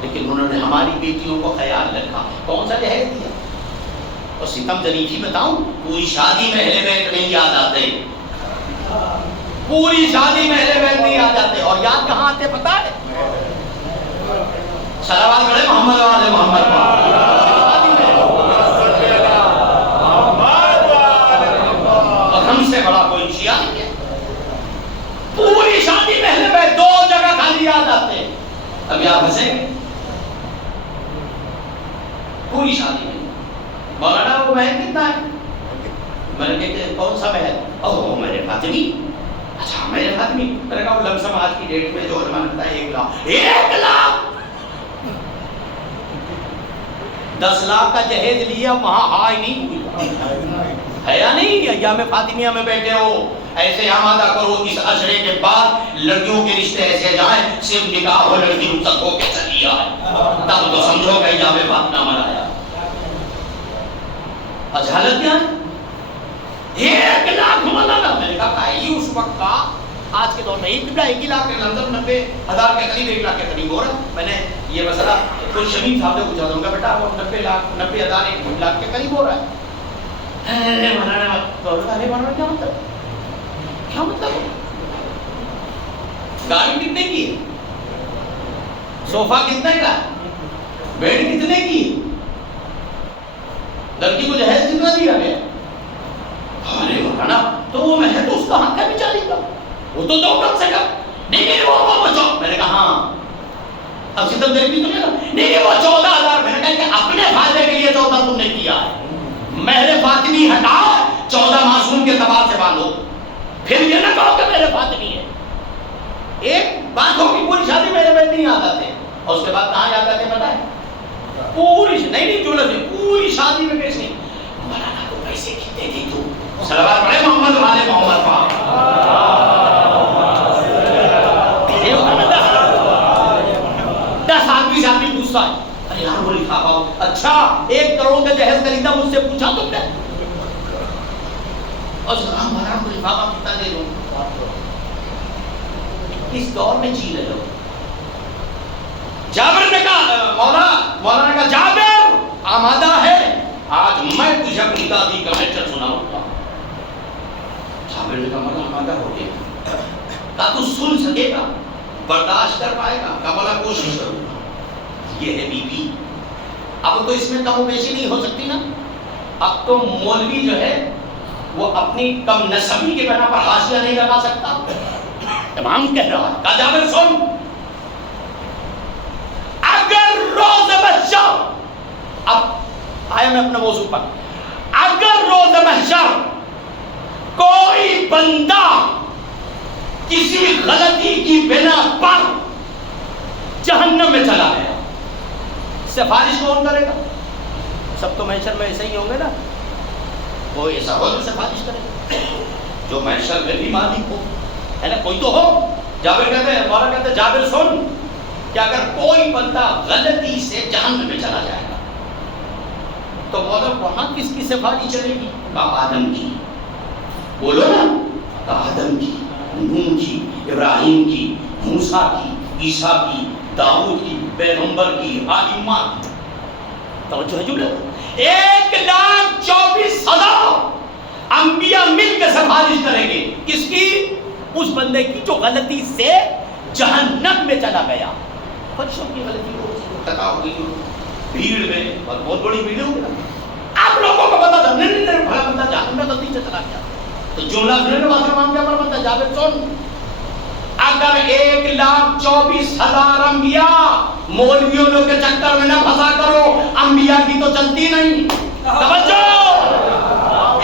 لیکن انہوں نے ہماری بیٹیوں کو خیال رکھا. کون سا جہیز دیا؟ اور ستم ظریفی بتاؤں, پوری شادی میں اہل بیت نہیں یاد آتے, پوری شادی میں اہل بیت نہیں یاد آتے. اور یاد کہاں آتے پتا ہے؟ صلوات پڑھے محمد والے محمد شادی میں. اور ہم سے بڑا کوئی شیعہ نہیں ہے. پوری شادی میں اہل بیت 2 جگہ خالی یاد آتے. ابھی آپ ہنسیں گے, پوری شادی میں مولانا وہ محل کتنا ہے؟ میں نے کہا کون سا محل؟ اوہ میرے فاطمی. اچھا میرے فاطمی. میں نے کہا وہ لمسم آج کی ڈیٹ میں جو علماء نے بتایا 1 لاکھ. 1 لاکھ 10 لاکھ کا جہیز لیا, وہاں ہائی نہیں ہوئی ہے یا نہیں؟ ایام فاطمیہ میں بیٹھے ہو, ایسے آمادہ کرو اس عشرے کے بعد لڑکیوں کے رشتے ایسے جائیں صرف نکاح ہو, لڑکی رخصت ہو کے چلی آئے, تب تو سمجھو کہ ایام فاطمہ منایا. اجالت کیا ہے؟ 1 لاکھ مولانا. میں نے کہا یہ اس وقت کا, آج کے دور میں 1 لاکھ کے لندن 90,000 کے قریب 1 لاکھ کے قریب ہو رہا ہے. میں نے یہ مسئلہ تو شمیم صاحب نے پوچھا تھا, ان کا بیٹا وہ 90,000 1 لاکھ کے قریب ہو رہا ہے. مولانا کیا مطلب, کیا مطلب؟ گاڑی کتنے کی ہے, صوفہ کتنے کا ہے, بیڈ کتنے کی ہے, لڑکی کو جہیز کتنا دیا گیا؟ ارے مولانا تو وہ محل تو اس کا حق ہے بیچاری کا, وہ تو 2 کم سے کم. نہیں وہ میں نے کہا ہاں اب ستم ظریفی تم نے نہیں وہ 14,000. میں نے کہا کہ اپنے فائدے کے لیے 14 تم نے کیا ہے. مہر فاطمی ہٹاؤ, 14 معصوم کے تبار سے باندھو, پھر یہ نہ کہو کہ میرے فاطمی ہے. ایک بات ہو کہ پوری شادی میرے بیٹھ نہیں آتا تھے, اور اس کے بعد کہاں جاتا تھے پتہ ہے؟ پوری نہیں جولت ہے, پوری شادی میں پیسے. مولانا کو پیسے کتنے دی تو؟ صلوات پڑھے محمد والے محمد پاک. 10 آدمی سے آدمی پوچھتا ہے, ارے یار وہ لکھا پاؤ, اچھا 1 کروڑ کا جہیز خریدا, مجھ سے پوچھا تم نے؟ اور مولانا کو لفافہ کتنا دے دوں؟ اس دور میں جی رہے ہو. جابر نے کہا مولانا نے کہا جابر آمادہ ہے؟ آج میں تجھے اپنی دادی کا محشر سناؤں گا۔ جابر نے کہا مولا آمادہ ہو گیا۔ کہا تو سن سکے گا، برداشت کر پائے گا؟ کہا مولا کوشش کروں گا۔ یہ ہے بی بی۔ اب تو اس میں کم و بیشی نہیں ہو سکتی نا، اب تو مولوی جو ہے وہ اپنی کم نسبی کے بنا پر حاشیہ نہیں لگا سکتا۔ امام کہہ رہا ہے، کہا جابر سن، اگر روز محشر، اب آیا میں اپنا موضوع پر، اگر روز محشر کوئی بندہ کسی غلطی کی بنا پر جہنم میں چلا گیا، سفارش کون کرے گا؟ سب تو محشر میں ایسے ہی ہوں گے نا، کوئی ایسا ہو جو سفارش کرے گا، جو محشر میں بھی مالک ہو، ہے نا، کوئی تو ہو۔ جابر کہتے ہیں، مولا کہتے ہیں جابر سن کہ اگر کوئی بندہ غلطی سے جہنم میں چلا جائے گا تو مولا وہاں کس کی سفارش چلے گی؟ کہا آدم کی، بولو نا، کہا آدم کی، نوح کی، ابراہیم کی، موسیٰ کی، عیسیٰ کی، داؤد کی، پیغمبر کی، ائمہ کی۔ توجہ ہے جملے، 1,24,000 انبیاء مل کے سفارش کریں گے، کس کی؟ اس بندے کی جو غلطی سے جہنم میں چلا گیا۔ فرشتوں کی غلطی ہو، خطا ہو گئی، بھیڑ میں، اور بہت بڑی بھیڑ ہوگی نا، آپ لوگوں کو پتا تھا نہیں بھلا بندہ جہنم میں غلطی سے چلا گیا، تو جملہ سننے کے بعد امام کیا فرماتا ہے؟ جابر سن، اگر 1,24,000 انبیاء مولویوں کے چکر میں نہ پھنسا کرو، انبیاء کی تو چلتی نہیں، توجہ،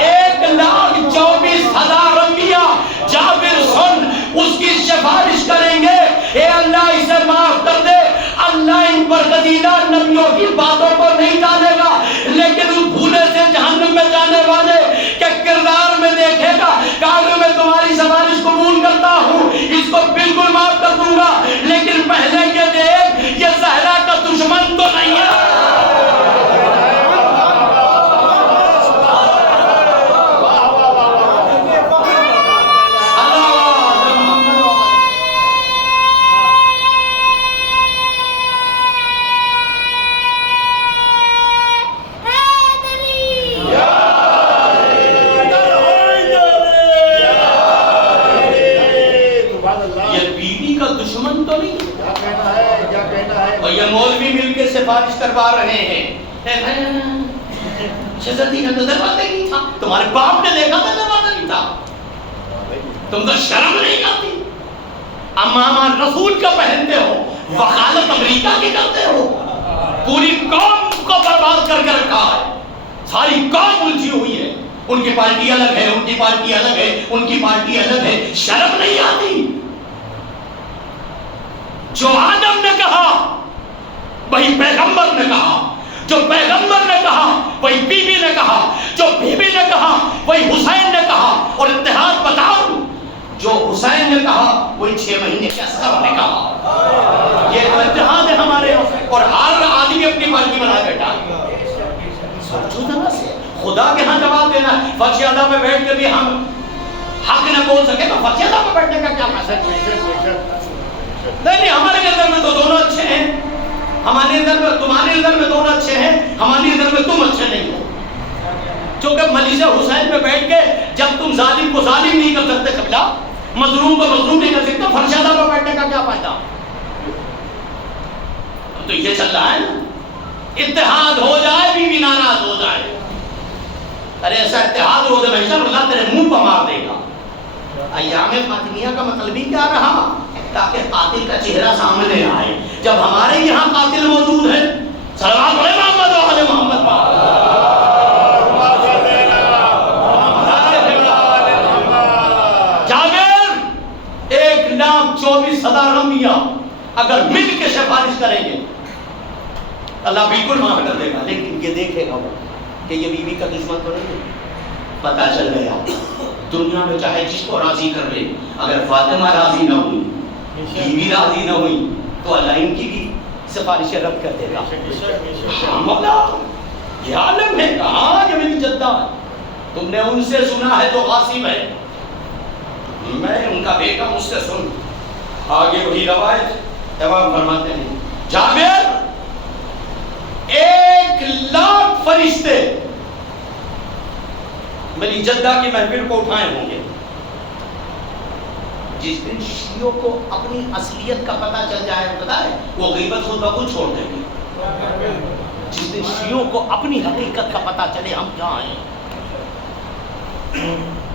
1,24,000 انبیاء جابر سن اس کی سفارش کریں گے، اے اللہ اسے معاف کر دے، اللہ ان پر قدیدہ نبیوں کی باتوں کو نہیں ڈالے گا، لیکن اس بھولے سے جہنم میں جانے والے کے کردار میں دیکھے گا کہ اگر میں تمہاری سفارش قبول کرتا ہوں اس کو بالکل معاف کر دوں گا، لیکن پہلے یہ دیکھ یہ زہرا کا دشمن تو نہیں ہے۔ مولوی مل کے سفارش کروا رہے ہیں، شہزادی کا دروازہ نہیں تھا، تمہارے باپ نے دیکھا تھا دروازہ نہیں تھا، تم کو شرم نہیں آتی؟ امامہ رسول کا پہنتے ہو، وکالت امریکہ کی کرتے ہو، پوری قوم کو برباد کر کے رکھا ہے، ساری قوم الجھی ہوئی ہے، ان کی پارٹی الگ ہے، ان کی پارٹی الگ ہے، ان کی پارٹی الگ ہے، شرم نہیں آتی؟ جو آدم نے کہا وہی پیغمبر نے کہا، جو پیغمبر نے کہا وہی بی بی نے کہا، جو بی بی نے کہا وہی حسین نے کہا، اور اتحاد بتاؤ، جو حسین نے کہا وہی 6 مہینے کے اصغر نے کہا۔ یہ تو اتحاد ہے ہمارے یہاں، اور ہر آدمی اپنی پارٹی بنا بیٹھا۔ سوچو ذرا سے، خدا کے ہاں جواب دینا، فرش اعلیٰ پہ بیٹھ کے بھی ہم حق نہ بول سکے تو فرش اعلیٰ پہ بیٹھنے کا کیا مطلب؟ نہیں، ہمارے نظر میں تو دونوں اچھے ہیں، ہمارے نظر میں تمہارے نظر میں دونوں اچھے ہیں، ہماری نظر میں تم اچھے نہیں ہو، چونکہ مجلس حسین میں بیٹھ کے جب تم ظالم کو ظالم نہیں کر سکتے قبلہ، مظلوم کو مظلوم نہیں کر سکتے، فرشادہ پر بیٹھنے کا کیا فائدہ؟ تو یہ چل رہا ہے نا، اتحاد ہو جائے بھی ناراض ہو جائے، ارے ایسا اتحاد روز محشر اللہ تیرے منہ پر مار دے گا۔ ایام فاطمیہ کا مطلب ہی کیا رہا؟ تاکہ قاتل کا چہرہ سامنے آئے، جب ہمارے یہاں قاتل موجود ہے، صلوات علی محمد و آل محمد، جابر 1,24,000 انبیاء اگر مل کے سفارش کریں گے اللہ بالکل معاف کر دے گا، لیکن یہ دیکھے گا وہ کہ یہ بیوی کا دشمن تو نہیں ہے۔ پتہ چل گیا دنیا میں چاہے جس کو راضی کر لے، اگر فاطمہ راضی نہ ہوئی، بیوی راضی نہ ہوئی، تو اللہ ان کی بھی سفارشیں رد کر دے گا۔ مولا یہ عالم ہے، کہاں یہ میری جدہ ہے، تم نے ان سے سنا ہے جو قاسم ہے، میں ان کا بیٹا مجھ سے سن۔ آگے وہی روایت امام فرماتے ہیں، جابر 1 1,00,000 فرشتے میری جدہ کی محفل کو اٹھائے ہوں گے. جس دن شیعوں کو اپنی اصلیت کا پتہ چل جائے پتہ ہے وہ غیبت خود بخود چھوڑ دیں گے. جس دن شیعوں کو اپنی حقیقت کا پتہ چلے ہم کیا ہیں.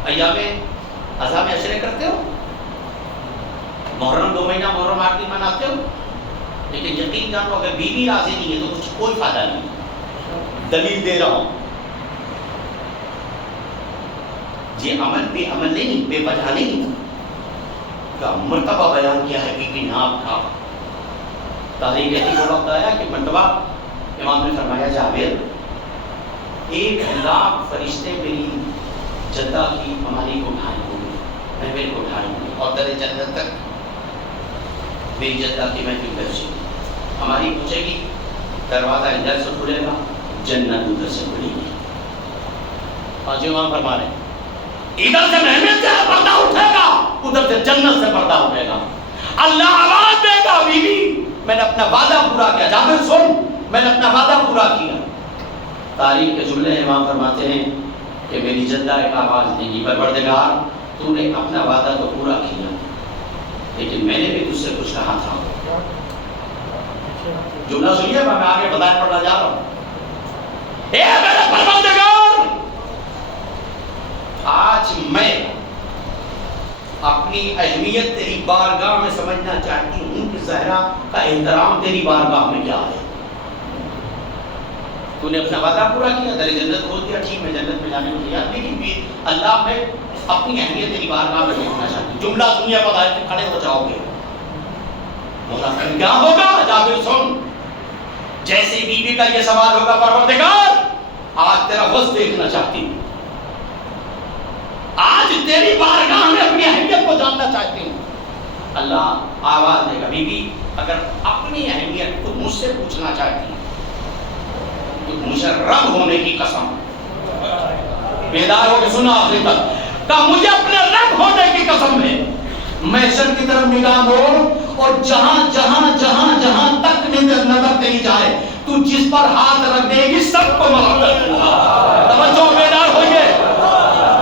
ایام اعظام عشرے کرتے ہو, محرم 2 مہینہ محرم 8 دن مناتے ہو, لیکن یقین جانو اگر بیوی راضی نہیں ہے تو کچھ کوئی فائدہ نہیں. دلیل دے رہا ہوں, یہ عمل بے عمل نہیں, بے وجہ نہیں کا مرتبہ بیان کیا ہے بیوی نے آپ کا. تاریخ ایسی کو وقت آیا کہ مرتبہ امام نے فرمایا جابر 1,00,000 فرشتے میری جدہ کی ہماری کو اٹھائیں گے, محفل کو اٹھائیں گے اور در جنت تک میری جدہ کی محفل پہنچے گی. ہماری پوچھے گی دروازہ ادھر سے کھلے گا, جنت ادھر سے کھلے گی. آج امام فرما رہے ہیں ادھر سے محفل سے پردہ اٹھے گا, ادھر سے جنت سے پردہ اٹھے گا. اللہ آواز دے گا بیوی میں نے اپنا وعدہ پورا کیا. جابر سن, میں نے اپنا وعدہ پورا کیا. تاریخ کے جملے امام فرماتے ہیں کہ میری جدہ ایک آواز دے گی پروردگار تو نے اپنا وعدہ تو پورا کیا, لیکن میں نے بھی تجھ سے کچھ کہا تھا. جملہ سنیے, میں آگے بتائے پڑھنا جا رہا ہوں. اے میرے پروردگار, آج میں اپنی اہمیت تیری بارگاہ میں سمجھنا چاہتی ہوں کہ زہرا کا احترام تیری بارگاہ میں کیا ہے. تو نے اپنا وعدہ پورا کیا, در جنت کھول دیا, ٹھیک میں جنت میں جانے کو تیار, لیکن بھی اللہ میں اپنی اہمیت تیری بارگاہ میں دیکھنا چاہتی ہوں. جملہ سنیے, بتائے کہ کھڑے ہو جاؤ گے. مولا فرمایا کیا ہوگا؟ جابر سن, جیسے بیوی کا یہ سوال ہوگا پروردگار آج تیرا وصف دیکھنا چاہتی ہوں, آج تیری بارگاہ میں اپنی اہمیت کو جاننا چاہتی ہوں. اللہ آواز دے گا بی بی اگر اپنی اہمیت کو مجھ سے پوچھنا چاہتی ہے تو مجھے رب ہونے کی قسم, بیدار ہو کے سنا آخری تک, کہ مجھے اپنے رب ہونے کی قسم ہے محشر کی طرف نگاہ موڑ اور جہاں جہاں جہاں جہاں تک نظر تیری جائے تو جس پر ہاتھ رکھ دے گی سب کو معاف کر دوں گا. توجہ, بیدار ہوئیے,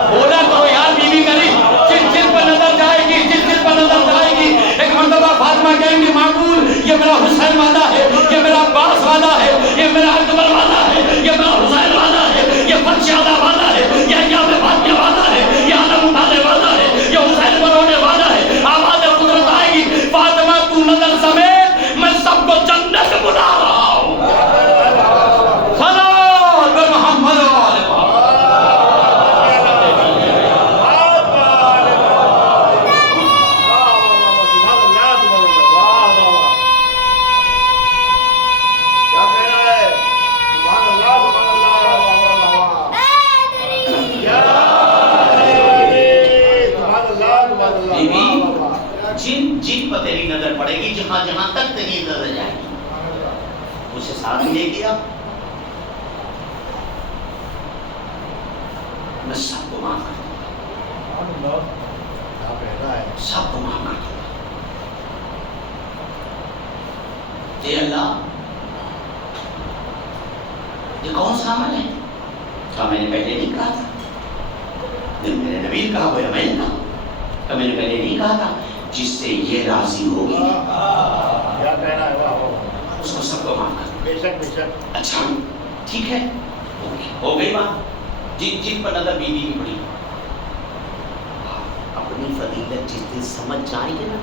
بولا کرو یار بیوی میری جس جس پر نظر جائے گی, جس جس پر نظر جائے گی. ایک مرتبہ فاطمہ کہیں گی معقول یہ میرا حسین والا ہے, یہ میرا عباس والا ہے, یہ میرا اکبر والا ہے, یہ میرا حسین والا ہے, یہ فرشادہ والا ہے, یہ ایام فاطمہ والا ہے, یہ عالم اٹھانے والا ہے, یہ حسین برونے والا ہے. آواز قدرت آئے گی فاطمہ تو نظر سمیت میں سب کو جنت بلا رہا ہوں. صلوات بر محمد علیہ جن پر تیری نظر پڑے گی, جہاں جہاں تک تیری نظر جائے گی اسے ساتھ لے گیا, میں سب کو معاف کر دوں گا, سب کو معاف کر دوں گا. اے اللہ یہ کون سا عمل ہے؟ کیا میں نے پہلے نہیں کہا تھا؟ میرے نبی نے کہا, میں نے کہا کہ میں نے پہلے نہیں کہا تھا جس سے یہ راضی ہوگی اس کو سب کو معاف کر. بے شک. اچھا ٹھیک ہے, ہو گئی بات. جن پر نظر بیوی کی پڑی اپنی فضیلت جس دن سمجھ جائیں گے نا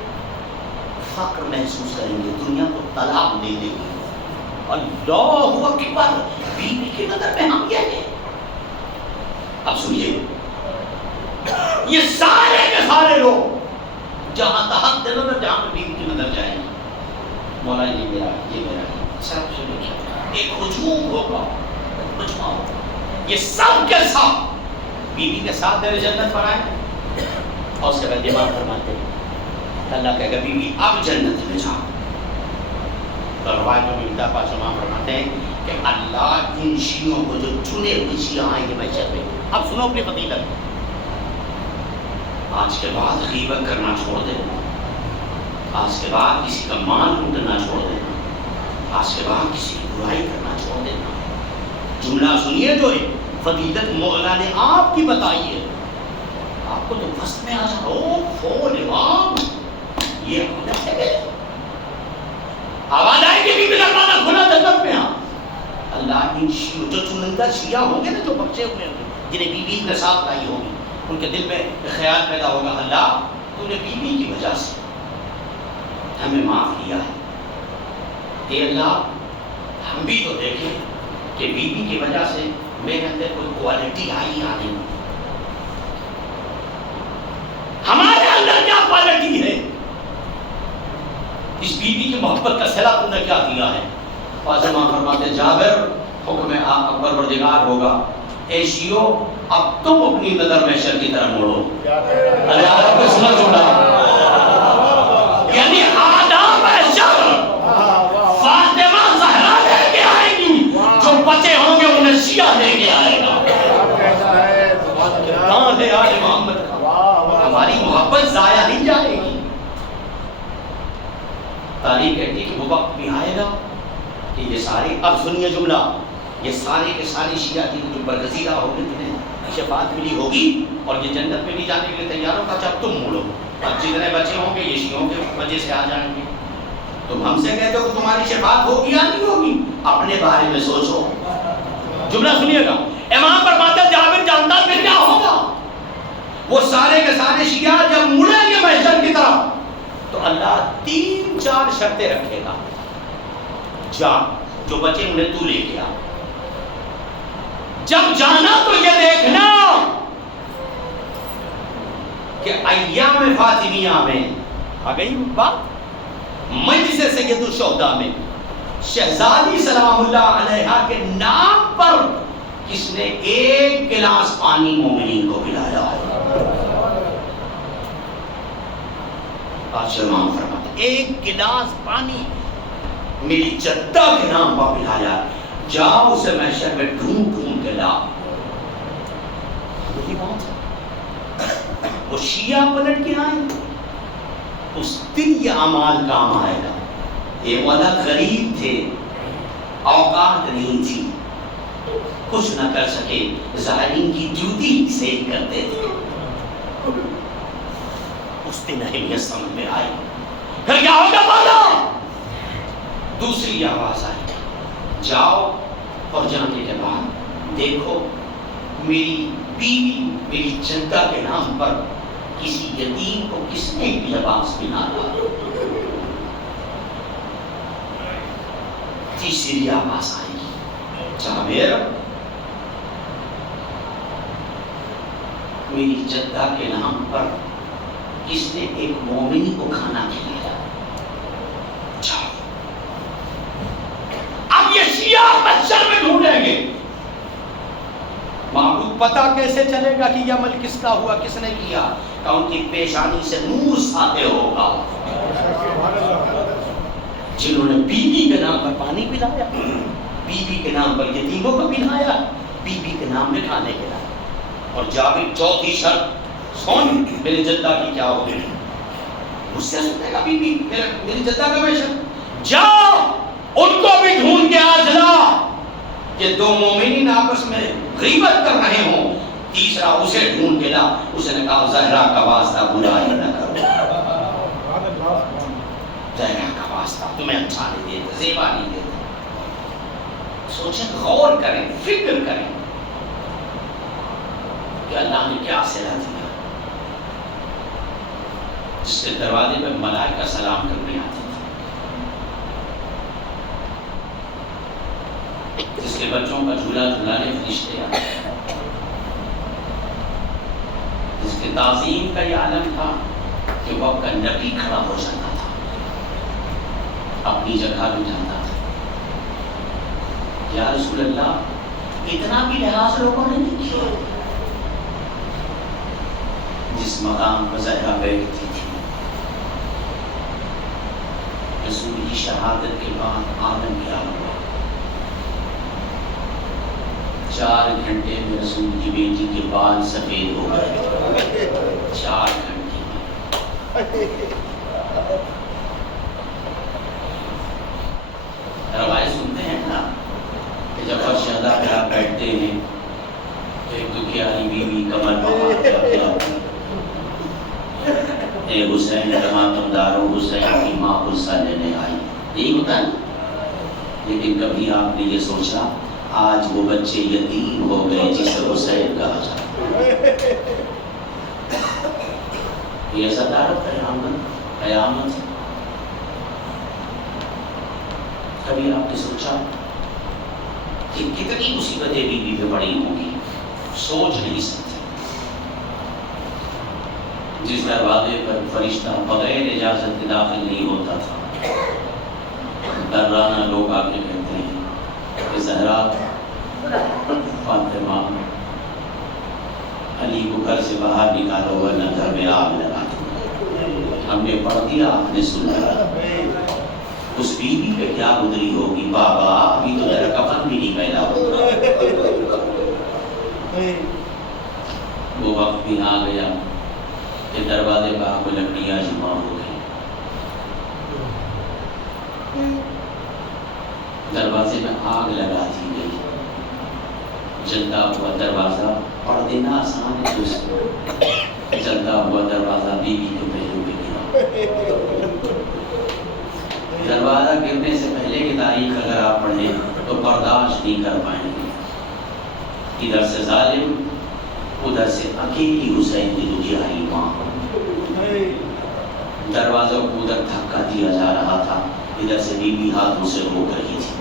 فخر محسوس کریں گے, دنیا کو طلاق دے دیں گے. اللہ اکبر, بیوی کی نظر میں ہم یہ ہیں. اب سنیے, یہ سارے کے سارے لوگ جہاں تحت دلوں میں جہاں پہ بیوی کی نظر جائے گی, مولا یہ میرا, یہ میرا, سب سے ایک ہجوم ہوگا, مجمع ہوگا, یہ سب کے سب بیوی کے ساتھ در جنت پر آئے اور اس کے بعد دماغ فرماتے ہیں اللہ کہے گا بیوی اب جنت میں جاؤ. تو روایت میں ملتا پاس امام فرماتے ہیں کہ اللہ ان شیعوں کو جو چنے ہوئے شیعہ آئیں گے محشر میں. اب سنو اپنی فضیلت, آج کے بعد غیبت کرنا چھوڑ دینا, آج کے بعد کسی کا مال لوٹنا چھوڑ دینا, آج کے بعد کسی کی برائی کرنا چھوڑ دینا, جملہ سنیے جو ہے فضیلت مولانا نے آپ کی بتائی ہے، آپ کو تو بس میں آ جاؤ فون امام یہ حالت ہے، آواز آئے کہ بھی دروازہ کھلا جنت میں آ اللہ ان شیعہ جو چنندہ شیعہ ہوں گے نا، جو بچے ہوئے ہوں گے جنہیں بیوی نے ساتھ لائی ہوگی، ان کے دل میں خیال پیدا ہوگا اللہ تو نے بیوی کی وجہ سے ہمیں معاف کیا ہے، اے اللہ ہم بھی تو دیکھیں کہ بیوی کی وجہ سے میرے اندر کوئی کوالٹی آئی یا نہیں، ہمارے اندر کیا کوالٹی ہے، اس بیوی کی محبت کا صلہ تم نے کیا دیا ہے؟ فاطمہ فرماتے جابر حکم پروردگار ہوگا، اے شیعو اب تم اپنی نظر محشر کی طرف موڑو، اللہ کو سنا چھوڑا، یعنی آداب محشر فاطمہ زہرا لے کے آئے گی، جو بچے ہوں گے انہیں شیعہ لے کے آئے گا، کہاں لے آل محمد کا، ہماری محبت ضائع نہیں جائے گی۔ تاریخ کہتی ہے کہ وہ وقت بھی آئے گا کہ یہ سارے، اب سنیے جملہ، یہ سارے کے سارے شیعہ جو برگزیدہ ہوں گے جنہیں شفاعت ملی ہوگی اور یہ جنت میں نہیں جانے کے لیے تیار ہوگا، جب تم موڑو، اب جتنے بچے ہوں گے یہ شیعوں کے وجہ سے آ جائیں گے، تم ہم سے کہتے ہو کہ تمہاری شفاعت ہوگی یا نہیں ہوگی، اپنے بارے میں سوچو۔ جملہ سنیے گا، امام فرماتے جابر جانتا پھر کیا ہوگا، وہ سارے کے سارے شیعہ جب مڑیں گے محشر کی طرف تو اللہ 3-4 شرطیں رکھے گا، جا جو بچے انہیں تو لے کے آ، جب جانا تو یہ دیکھنا کہ ایام فاطمیہ میں آ گئی بات، مجلس سید الشہداء میں شہزادی سلام اللہ علیہا کے نام پر کس نے 1 گلاس پانی مومنین کو پلایا ہے؟ امام فرماتے 1 گلاس پانی میری جدہ کے نام پر پلایا، جاؤ اسے محشر میں ڈھونڈ کے لا، وہی بات ہے، وہ شیعہ پلٹ کے آئے اس دن یہ اعمال کام آئے گا، یہ والا غریب تھے، اوقات نہیں تھی، کچھ نہ کر سکے، ظالم کی ڈیوٹی سے کرتے تھے، اس دن اہمیت سمجھ میں آئی، پھر کیا ہوگا بولا، دوسری آواز آئی، جاؤ اور جانے کے بعد دیکھو میری بیوی میری جدہ کے نام پر کسی یتیم کو کس نے لباس پہنایا، تیسری آواز آئی، جابر میری جدہ کے نام پر کس نے ایک مومن کو کھانا کھلایا، جاؤ، اب یہ شیعہ محشر میں ڈھونڈیں گے، معبود پتہ کیسے چلے گا کہ یہ عمل کس کا ہوا، کس نے کیا، کہ ان کی پیشانی سے نور ساطع ہوگا، جنہوں نے بیوی کے نام پر پانی پلایا، بیوی کے نام پر یتیموں کو پلایا، بیوی کے نام میں کھانے کھلایا، اور جابر چوتھی شرط سن میری جدہ کی کیا ہوگی، مجھ سے سنے گا بیوی میری جدہ کا محشر، جاؤ ان کو بھی ڈھونڈ کے آ جلا، کہ 2 مومنین آپس میں غیبت کر رہے ہوں، تیسرا اسے ڈھونڈ کے لا، اس نے کہا زہرا کا واسطہ برائی نہ کرو، زہرا کا واسطہ تمہیں اچھا نہیں دیتے، زیبا نہیں دیتے، سوچیں، غور کریں، فکر کریں کہ اللہ نے کیا صلہ دیا، جس کے دروازے پہ ملائکہ سلام کرنے آتی تھی، جس کے بچوں کا جھولا جھولانے فرشتے آتے، جس کے تعظیم کا یہ عالم تھا کہ وہ کا نبی کھڑا ہو جاتا تھا، اپنی جگہ بھی جاتا تھا، یا رسول اللہ اتنا بھی لحاظ لوگوں نے نہیں کیا، جس مقام پر زہرا بیٹھتی تھی، رسول کی شہادت کے بعد آدم کیا ہوا، 4 گھنٹے میں رسول کی بیٹی کے بال سفید ہو گئے، 4 گھنٹے میں، روایت سنتے ہیں نا کہ جب شہزادہ ماتمداروں حسین کی ماں غصہ لینے آئی. یہی ہوتا ہے نا. لیکن کبھی آپ نے یہ سوچا آج وہ بچے یتیم ہو گئے جسے حسین کہا جاتا. یہ ستارہ قیامت. کبھی آپ نے سوچا کہ کتنی مصیبتیں بی بی پہ پڑی ہوں گی, سوچ نہیں سکتے. جس دروازے پر فرشتہ بغیر اجازت کے داخل نہیں ہوتا تھا, درانہ لوگ آ کے کہتے ہیں کہ زہرا, فاطمہ, علی کو گھر سے باہر نکالو ورنہ گھر میں آگ لگا دو. ہم نے پڑھ دیا, آپ نے سن لیا. اس بیوی پہ کیا گزری ہوگی بابا, ابھی تو تیرا کفن بھی نہیں پیدا ہوگا. وہ وقت بھی آ گیا کہ دروازے پر آگ لکڑیاں جمع ہو گئی. دروازے میں آگ لگا دی گئی. جلتا ہوا دروازہ, پڑھ دینا آسان ہے تو جلتا ہوا دروازہ بیوی کے پہلو پہ گرا. دروازہ گرنے سے پہلے کی تاریخ اگر آپ پڑھیں تو برداشت نہیں کر پائیں گے. ادھر سے ظالم, ادھر سے اکیلی حسین کی دکھیائی ماں. دروازوں کو ادھر دھکا دیا جا رہا تھا, ادھر سے بیوی ہاتھوں سے روک رہی تھی.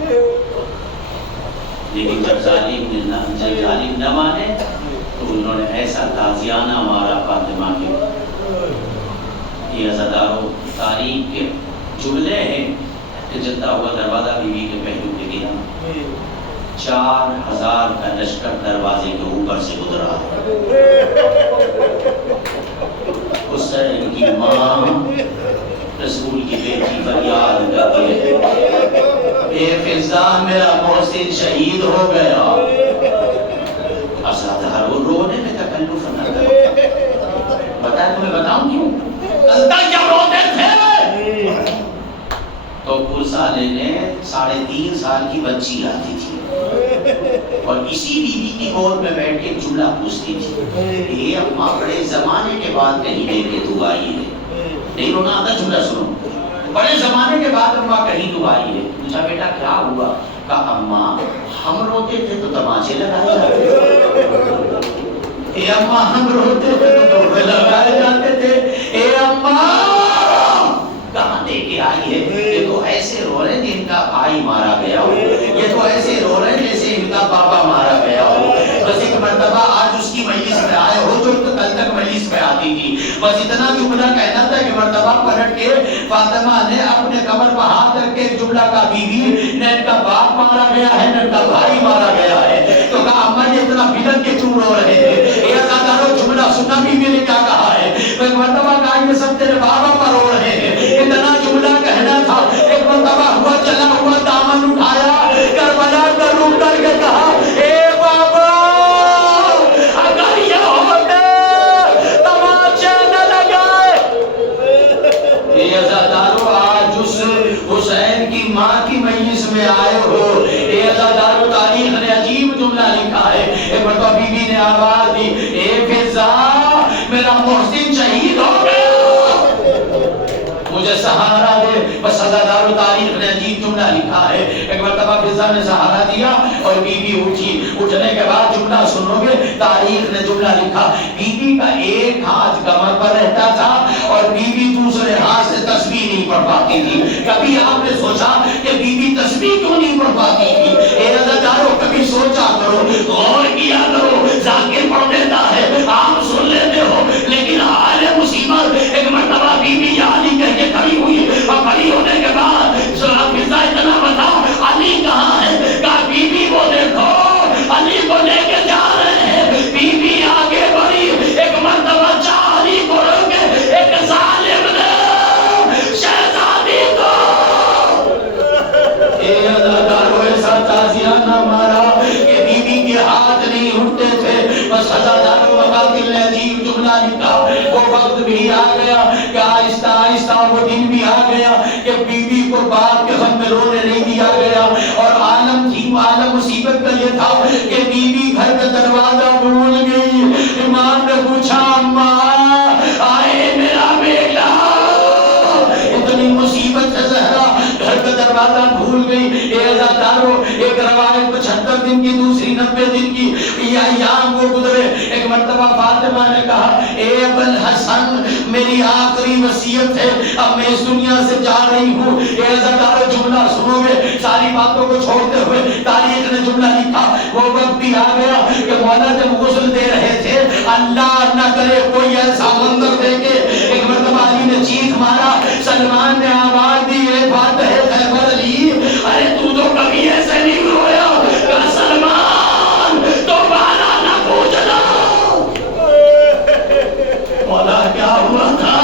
لیکن جب ظالم نہ مانے تو انہوں نے ایسا تازیانہ مارا فاطمہ کے. یہ عزاداروں تاریخ کے جملے ہیں کہ جلتا ہوا دروازہ بیوی کے پہلو پہ گرا. 4000 کا لشکر دروازے کے اوپر سے گزرا. حسین کی ماں رسول کی بیٹی فریاد کرتی ہے, اے فضا میرا محسن شہید ہو گیا. عزادار وہ رونے میں تکلف نہ کرے. بتا تمہیں بتاؤں کیوں؟ کلتا کیا روتے تھے؟ تو پرسا لینے 3.5 سال کی بچی آتی تھی اور اسی بیوی کی گود میں بیٹھ کے جملہ پوچھتی تھی, یہ اماں بڑے زمانے کے بعد کہیں دے کے تو آئی ہے. نہیں رونا آتا, جملہ سنو. بڑے زمانے کے بعد اماں کہیں تو آئی ہے. پوچھا بیٹا کیا ہوا؟ کہا اماں ہم روتے تھے تو تماچے لگائے جاتے تھے. اے اماں ہم روتے تھے تو تحفے لگائے جاتے تھے. اے اماں کہاں لے کے آئی ہے؟ یہ تو ایسے رو رہے ہیں ان کا بھائی مارا گیا ہو, یہ تو ایسے رو رہے ہیں جیسے ان کا پاپا مارا گیا ہو. بس ایک مرتبہ آج اس کی مجلس میں آئے ہو جو کل تک مجلس میں آتی تھی. بس اتنا جملہ کہنا تھا کہ مرتبہ پلٹ کے فاطمہ نے اپنے کمر پر ہاتھ رکھ کے جملہ کا بیوی نے ان کا باپ مارا گیا ہے, ان کا بھائی مارا گیا ہے. تو کہا اماں یہ اتنا بلند کے کیوں رو رہے ہیں؟ یہ عزاداروں جملہ سننا بیوی نے کیا کہا ہے. ایک مرتبہ کہا یہ سب تیرے بابا پر رو رہے ہیں. اتنا جملہ کہنا تھا. ایک مرتبہ ہوا چلا ہوا دامن اٹھایا, کربلا کا روح کر کے کہا اے بابا اگر یہ ہوتے تماچے نہ لگائے. اے عزاداروں آج اس حسین کی ماں کی مجلس میں آئے ہو. اے عزاداروں تاریخ نے عجیب جملہ لکھا ہے. ایک مرتبہ بیوی نے آواز دی, اے فضا میرا محسن شہید ہو گیا, مجھے سہارا دے. بس عزاداروں تاریخ نے عجیب جملہ لکھا ہے. ایک مرتبہ فضا نے سہارا دیا اور بیوی اٹھی. اٹھنے کے بعد جملہ سنو گے, تاریخ نے جملہ لکھا, بیوی کا ایک ہاتھ کمر پر رہتا تھا اور بیوی دوسرے ہاتھ سے تسبیح نہیں پڑھ پاتی تھی. کبھی آپ نے سوچا کہ بیوی تسبیح کیوں نہیں پڑھ پاتی تھی؟ اے عزاداروں کبھی سوچا کرو, غور کیا کرو. ذاکر پڑھ دیتا ہے, آپ سن لیتے ہو, لیکن حال مصیبت ایک مرتبہ بیوی علی کہہ کے کھڑی ہوئی اور کھڑی ہونے کے بعد فضا اتنا بتاؤ علی کہاں ہے؟ کہا بیوی کو دیکھو, علی کو لے کے جا رہے ہیں. بیوی آگے بڑھی, ایک مرتبہ چاہ علی کو روکے, ایک ظالم نے شہزادی کو اے عزاداروں ایسا تازیانہ مارا کہ بیوی کے ہاتھ نہیں اٹھتے تھے. بس عزاداروں مقاتل نے عجیب جملہ لکھا. وہ وقت بھی آ گیا کہ آہستہ آہستہ وہ دن بھی آ گیا کہ بیوی کو باپ کے غم میں رونے نہیں دیا گیا. اور عالم مصیبت کا یہ تھا کہ بیوی گھر کا دروازہ بھول گئی. امام نے پوچھا اماں آئے میرا بیٹا, یہ ایام کو گزرے. ایک مرتبہ فاطمہ نے کہا اے ابوالحسن میری آخری وصیت ہے, اب میں اس دنیا سے جا رہی ہوں. اے عزادارو جملہ سنو گے, ساری باتوں کو چھوڑتے ہوئے تاریخ نے جملہ لکھا. وہ وقت بھی آ گیا کہ مولا جب غسل دے رہے تھے, اللہ نہ کرے کوئی ایسا منظر دیکھے. ایک مرتبہ علی نے چیخ مارا, سلمان نے آواز دی اے فاتح خیبر علی, ارے تو کبھی ایسے نہیں رویا. کہا سلمان دوبارہ نہ پوچھنا. مولا کیا ہوا تھا؟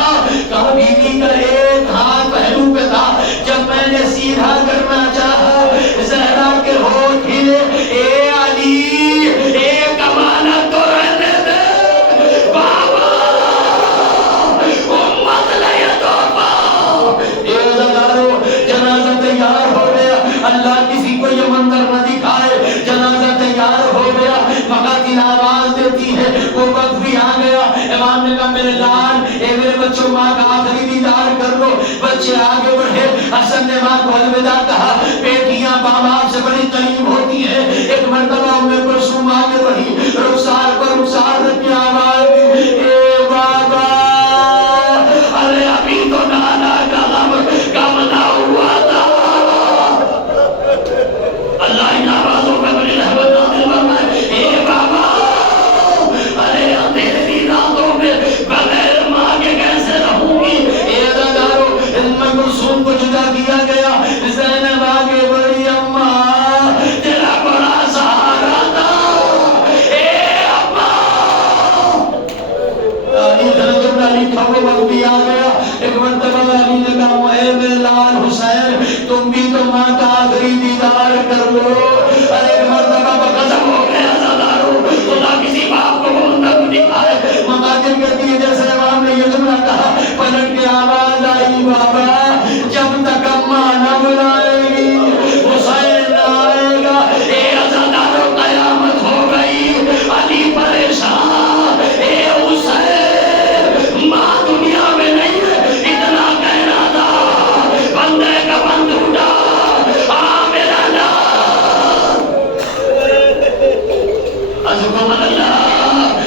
کہا بیوی کا ایک ہاتھ پہلو پہ تھا, جب میں نے سیدھا کرنا چاہا زہرا کے ہوٹھ ہلے. اے علی ایک امانت تو رہنے دے بابا, امت لے توبہ. اے عزادارو جنازہ تیار ہو گیا, اللہ کسی کو یہ منظر نہ دکھائے. جنازہ تیار ہو گیا, مقاتل آواز دیتی ہے, وہ وقت بھی آ گیا. امام نے کہا میرے لال, اے میرے بچوں ماں کا آخری دیدار کر لو. بچے آگے بڑھے, حسن نے ماں کو الوداع کہا. بیٹیاں باپ سے بڑی قریب ہوتی ہیں. ایک مرتبہ ام کلثوم آگے بڑھی, رخسار پر رخسار رکھ کے آواز دی اے بابا, ارے ابھی تو نانا کا غم کم نہ ہوا تھا. اللہ ان آوازوں پہ بڑی رحمت نازل فرمائے. اے بابا, ارے اندھیری راتوں میں بغیر ماں کے کیسے رہوں گی. اے عزادارو ام کلثوم کو جدا کیا گیا. زینب آگے بڑی, اماں تیرا بڑا سہارا تھا. اے اماں علی جملہ لکھا ہوا وقت بھی آ گیا. ایک مرتبہ علی نے کہا اے میرے لال حسین تم بھی تو ماں کا آخری دیدار کر لو. ارے ایک مرتبہ بقسم ہو گیا عزادارو, خدا کسی باپ کو منظر کو دکھائے. مقاتل کہتی ہے جیسے امام نے یہ جملہ کہا, پلٹ کے آواز آئی بابا جب تک اماں نہ بلائے گی حسین نہ آئے گا. اے عزادارو قیامت ہو گئی, علی پریشان. اے حسین ماں دنیا میں نہیں ہے, اتنا کہنا تھا, بندے کا بند اٹھا, آ میرا نام عزکم اللہ.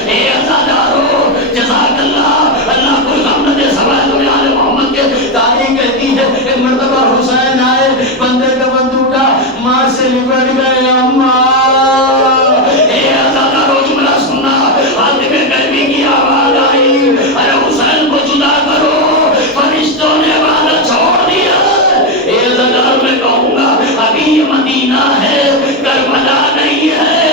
اے عزادارو جزاک اللہ, اللہ کو غم نہ دے سوائے تمہیں آل محمد کے. تاریخ کہتی ہے ایک مرتبہ حسین آئے, بندے کا بند اٹھا, ماں سے لپٹ گئے. اماں اے عزادارو جملہ سننا, آدمی میں گرمی کی آواز آئی, ارے حسین کو جدا کرو, فرشتوں نے وعدہ چھوڑ دیا. اے عزادارو میں کہوں گا ابھی یہ مدینہ ہے, کربلا نہیں ہے.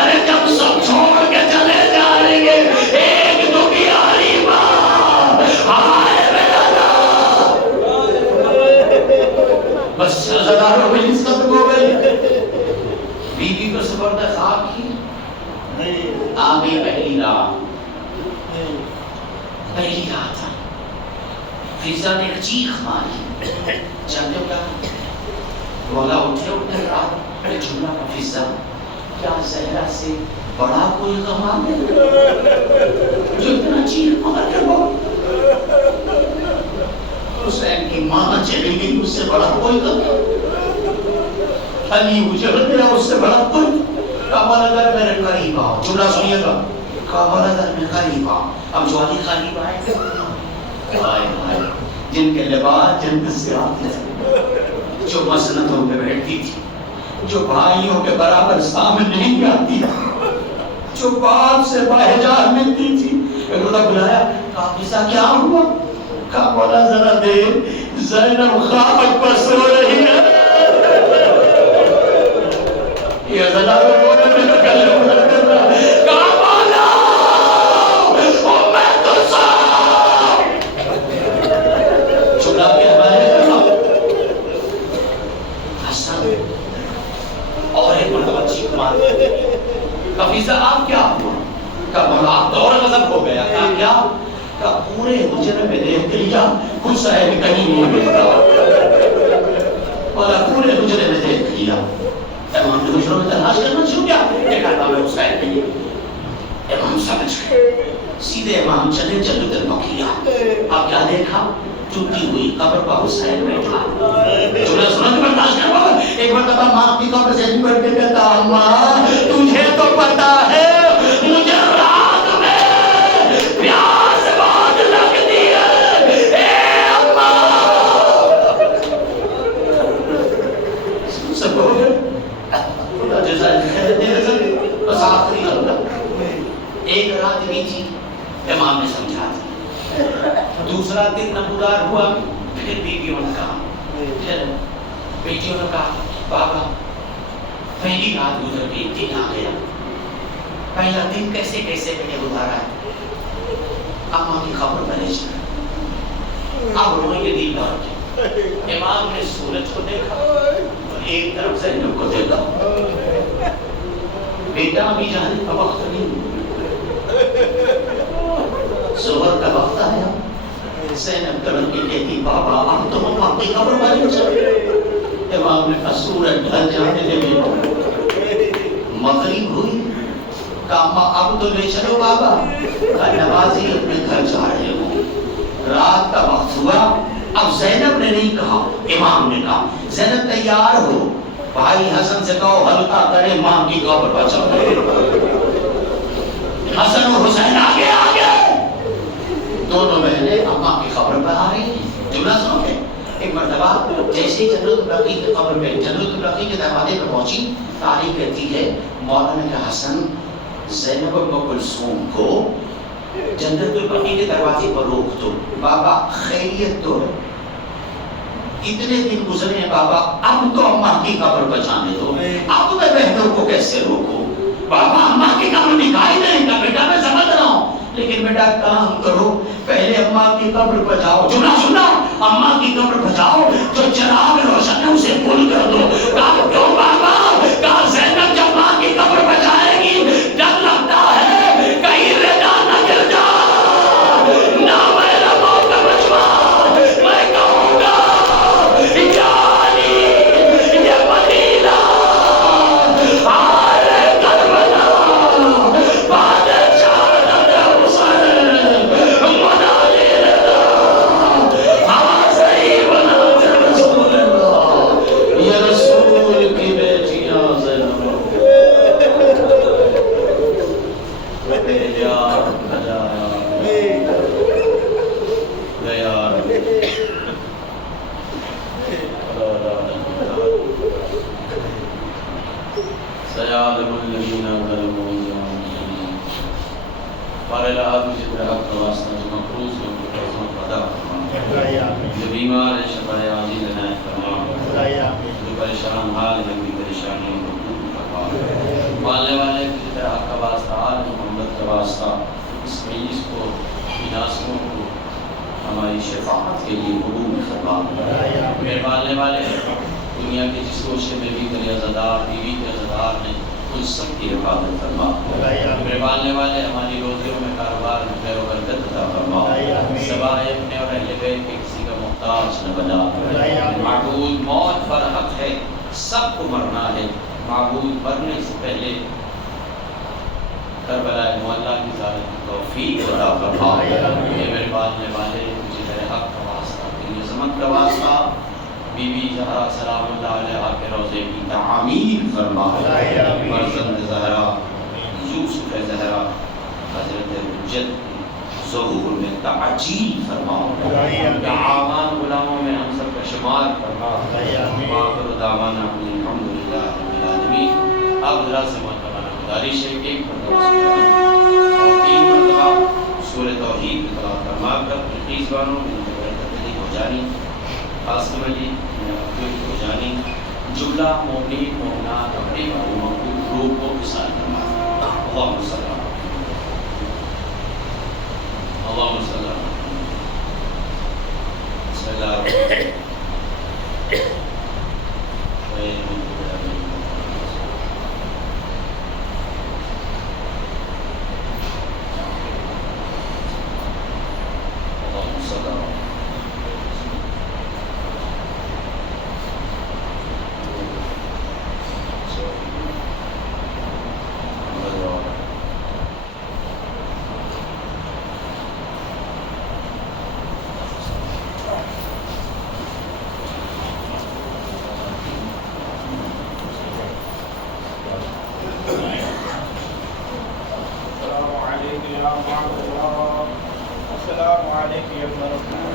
ارے جب سب چھوڑ کے چلے جائیں گے, ایک تو پیاری ماں, ہائے میرا نام. بس عزادارو میں نسبت ہو گئی. بیوی کو سپرد خاک کی آ گئی پہلی رات. پہلی رات فضا نے ایک چیخ ماری. جانتے ہو کیا مولا اٹھے رات میں جملہ کا فضا, کیا زہرا سے بڑا کوئی غم آ گیا جو اتنا چیخ مار کے بول. حسین کی ماں چلی گئی, اس سے بڑا کوئی غم. علی اجڑ گیا, اس سے بڑا کوئی. کعبہ نگر میرے قریب آؤ, جملہ سنیے گا, کعبہ نگر میں قریب آؤ. اب جو علی قریب آئے, جن کے لباس جنت سے آتے تھے, جو مسندوں پہ بیٹھتی تھی, جو بھائیوں کے برابر سامنے نہیں آتی, جو باپ سے باحجاب ملتی تھی. ایک روزہ بلایا, کہا قصہ کیا ہوا؟ کہا مولا ذرا دے, زینب خاک پر سو رہی ہے. یہ عزادارو رونے میں نکلنے ادھر کر رہا, کہا مولا امت کلثوم. چلا کے ہمارے حسن اور ایک مرتبہ چیخ مار, حفیظہ آپ کیا ہوا؟ کہا مولا آپ دور غضب ہو گیا. کہا کیا؟ کہا پورے حجرے میں دیکھ لیا, حسین کہیں نہیں ملتا. مولا پورے حجرے میں دیکھ لیا. امام نے حجروں میں تلاش کرنا شروع کیا, دیکھا تھا میں حسین نہیں. امام سمجھ گئے, سیدھے امام چلے جنت البقیع. آپ کیا دیکھا؟ ٹوٹی ہوئی قبر پر حسین بیٹھا. جملہ سنا کے برداشت کرو. ایک مرتبہ ماں کی قبر سے نکل کے کہتا, ماں تجھے تو پتا ہے ہوا پھر بیویوں نے کہا، پھر بیٹیوں نے کہا بابا پہلی رات گزر گئی، دن آ گیا، پہلا دن کیسے کیسے میں نے گزارا ہے، اماں کی خبر بنے چلا، اب روئیں گے دن لوٹ کے۔ امام نے سورج کو دیکھا اور ایک طرف زینب کو دیکھا، بیٹا ابھی جانے کا وقت نہیں، ظہر کا وقت آیا۔ زینب تڑپ کے کہتی بابا اب تو اماں کی خبر بنے چلا۔ امام نے کہا سورج ڈھل جانے دے بیٹا، مغرب ہوئی، کہا اب تو لے چلو بابا، نمازی اپنے گھر جا رہے ہوں۔ رات کا وقت ہوا، اب زینب نے نہیں کہا، امام نے کہا زینب تیار ہو، بھائی حسن سے کہو ہلکا کرے، ماں کی قبر بچا لے۔ حسن اور حسین آگے آگے، دونوں بہنیں اماں کی قبر پر آ رہی ہیں۔ جملہ سنو گے، ایک مرتبہ جیسے جنرل الباقی کی قبر پہ، جنرل الباقی کے دروازے پہ پہنچی، تاریخ کہتی ہے مولا نے کہا حسن زینب ام کلثوم کو جنرل الباقی کے دروازے پر روک دو، بابا خیریت تو ہے، اتنے دن گزرے ہیں بابا، اب تو اماں کی قبر بچانے دو، اب میں بہنوں کو کیسے روکوں؟ بابا اماں کی قبر دکھائی نہیں کا بیٹا، میں سمجھ رہا ہوں، لیکن بیٹا کام کرو، پہلے اماں کی قبر بچاؤ، جملہ سننا، اماں کی قبر بچاؤ، جو چراغ روشن ہے اسے بھول کر دو۔ کہا کیوں بابا؟ کہا زینب جب ماں کی قبر بچائے گی ڈر لگتا ہے کہیں رضا نہ گر جائے، نہ میرا موت کا بچوا، میں کہوں گا یا علی یہ مدینہ آئے کربلا بادشاہ حسین منالی رضا حاضری بنا رسول اللہ، یہ رسول کی بیٹیاں زینب سيعلم الذين ظلموا يوم قال العبد جبر حق واسطہ جو مقروض ہو تو قسم قضا فرما، جو بیمار ہے شفائے عاجل عنایت فرما، جو پریشان حال ہے بھی پریشانیوں کو دور فرما، ماننے والے کی جبر حق کا واسطہ آل محمد کا واسطہ اس مجلس کو ناسوں کو ہماری شفاعت کے لیے قبول فرما۔ میرے ماننے والے دنیا کے جس گوشے میں بھی میرے عزادار بیوی کے عزادار ہیں ان سب کی حفاظت فرما۔ میرے پالنے والے ہماری روزیوں میں کاروبار میں خیر و برکت عطا فرما، سوائے اپنے اور اہل بیت کے کسی کا محتاج نہ بنا۔ معبود موت پر حق ہے، سب کو مرنا ہے، معبود مرنے سے پہلے کربلا معلیٰ کی زیارت کی توفیق عطا فرما۔ میرے پالنے والے مجھے میرے حق کا واسطہ، تیری عظمت کا واسطہ بی بی زہرا سلام اللہ علیہ کے روضے کی تعمیر فرما، فرزند زہرا یوسف زہرا حضرت حجت ظہور میں تعجیل فرما، دعاوان غلاموں میں ہم سب کا شمار فرما، وآخر دعوانا الحمدللہ رب العالمین۔ اب ذرا سے محترمانہ گزارش ہے کہ ایک مرتبہ اور 3 مرتبہ سورہ توحید کی تلاوت فرما کر تلخیص بانوں میں تبدیلی ہو جانی، خاص کملی ہو جانی، جملہ مومنین مومنات اپنے معلوموں کو روح کو مثال کرنا۔ اللہم صلی اللہ اللہم صلی اللہ بسم اللہ الرحمن الرحیم۔ اللہم صلی اللہ السلام علیکم یا ابن رسول اللہ، السلام علیکم یا ابن رسول اللہ۔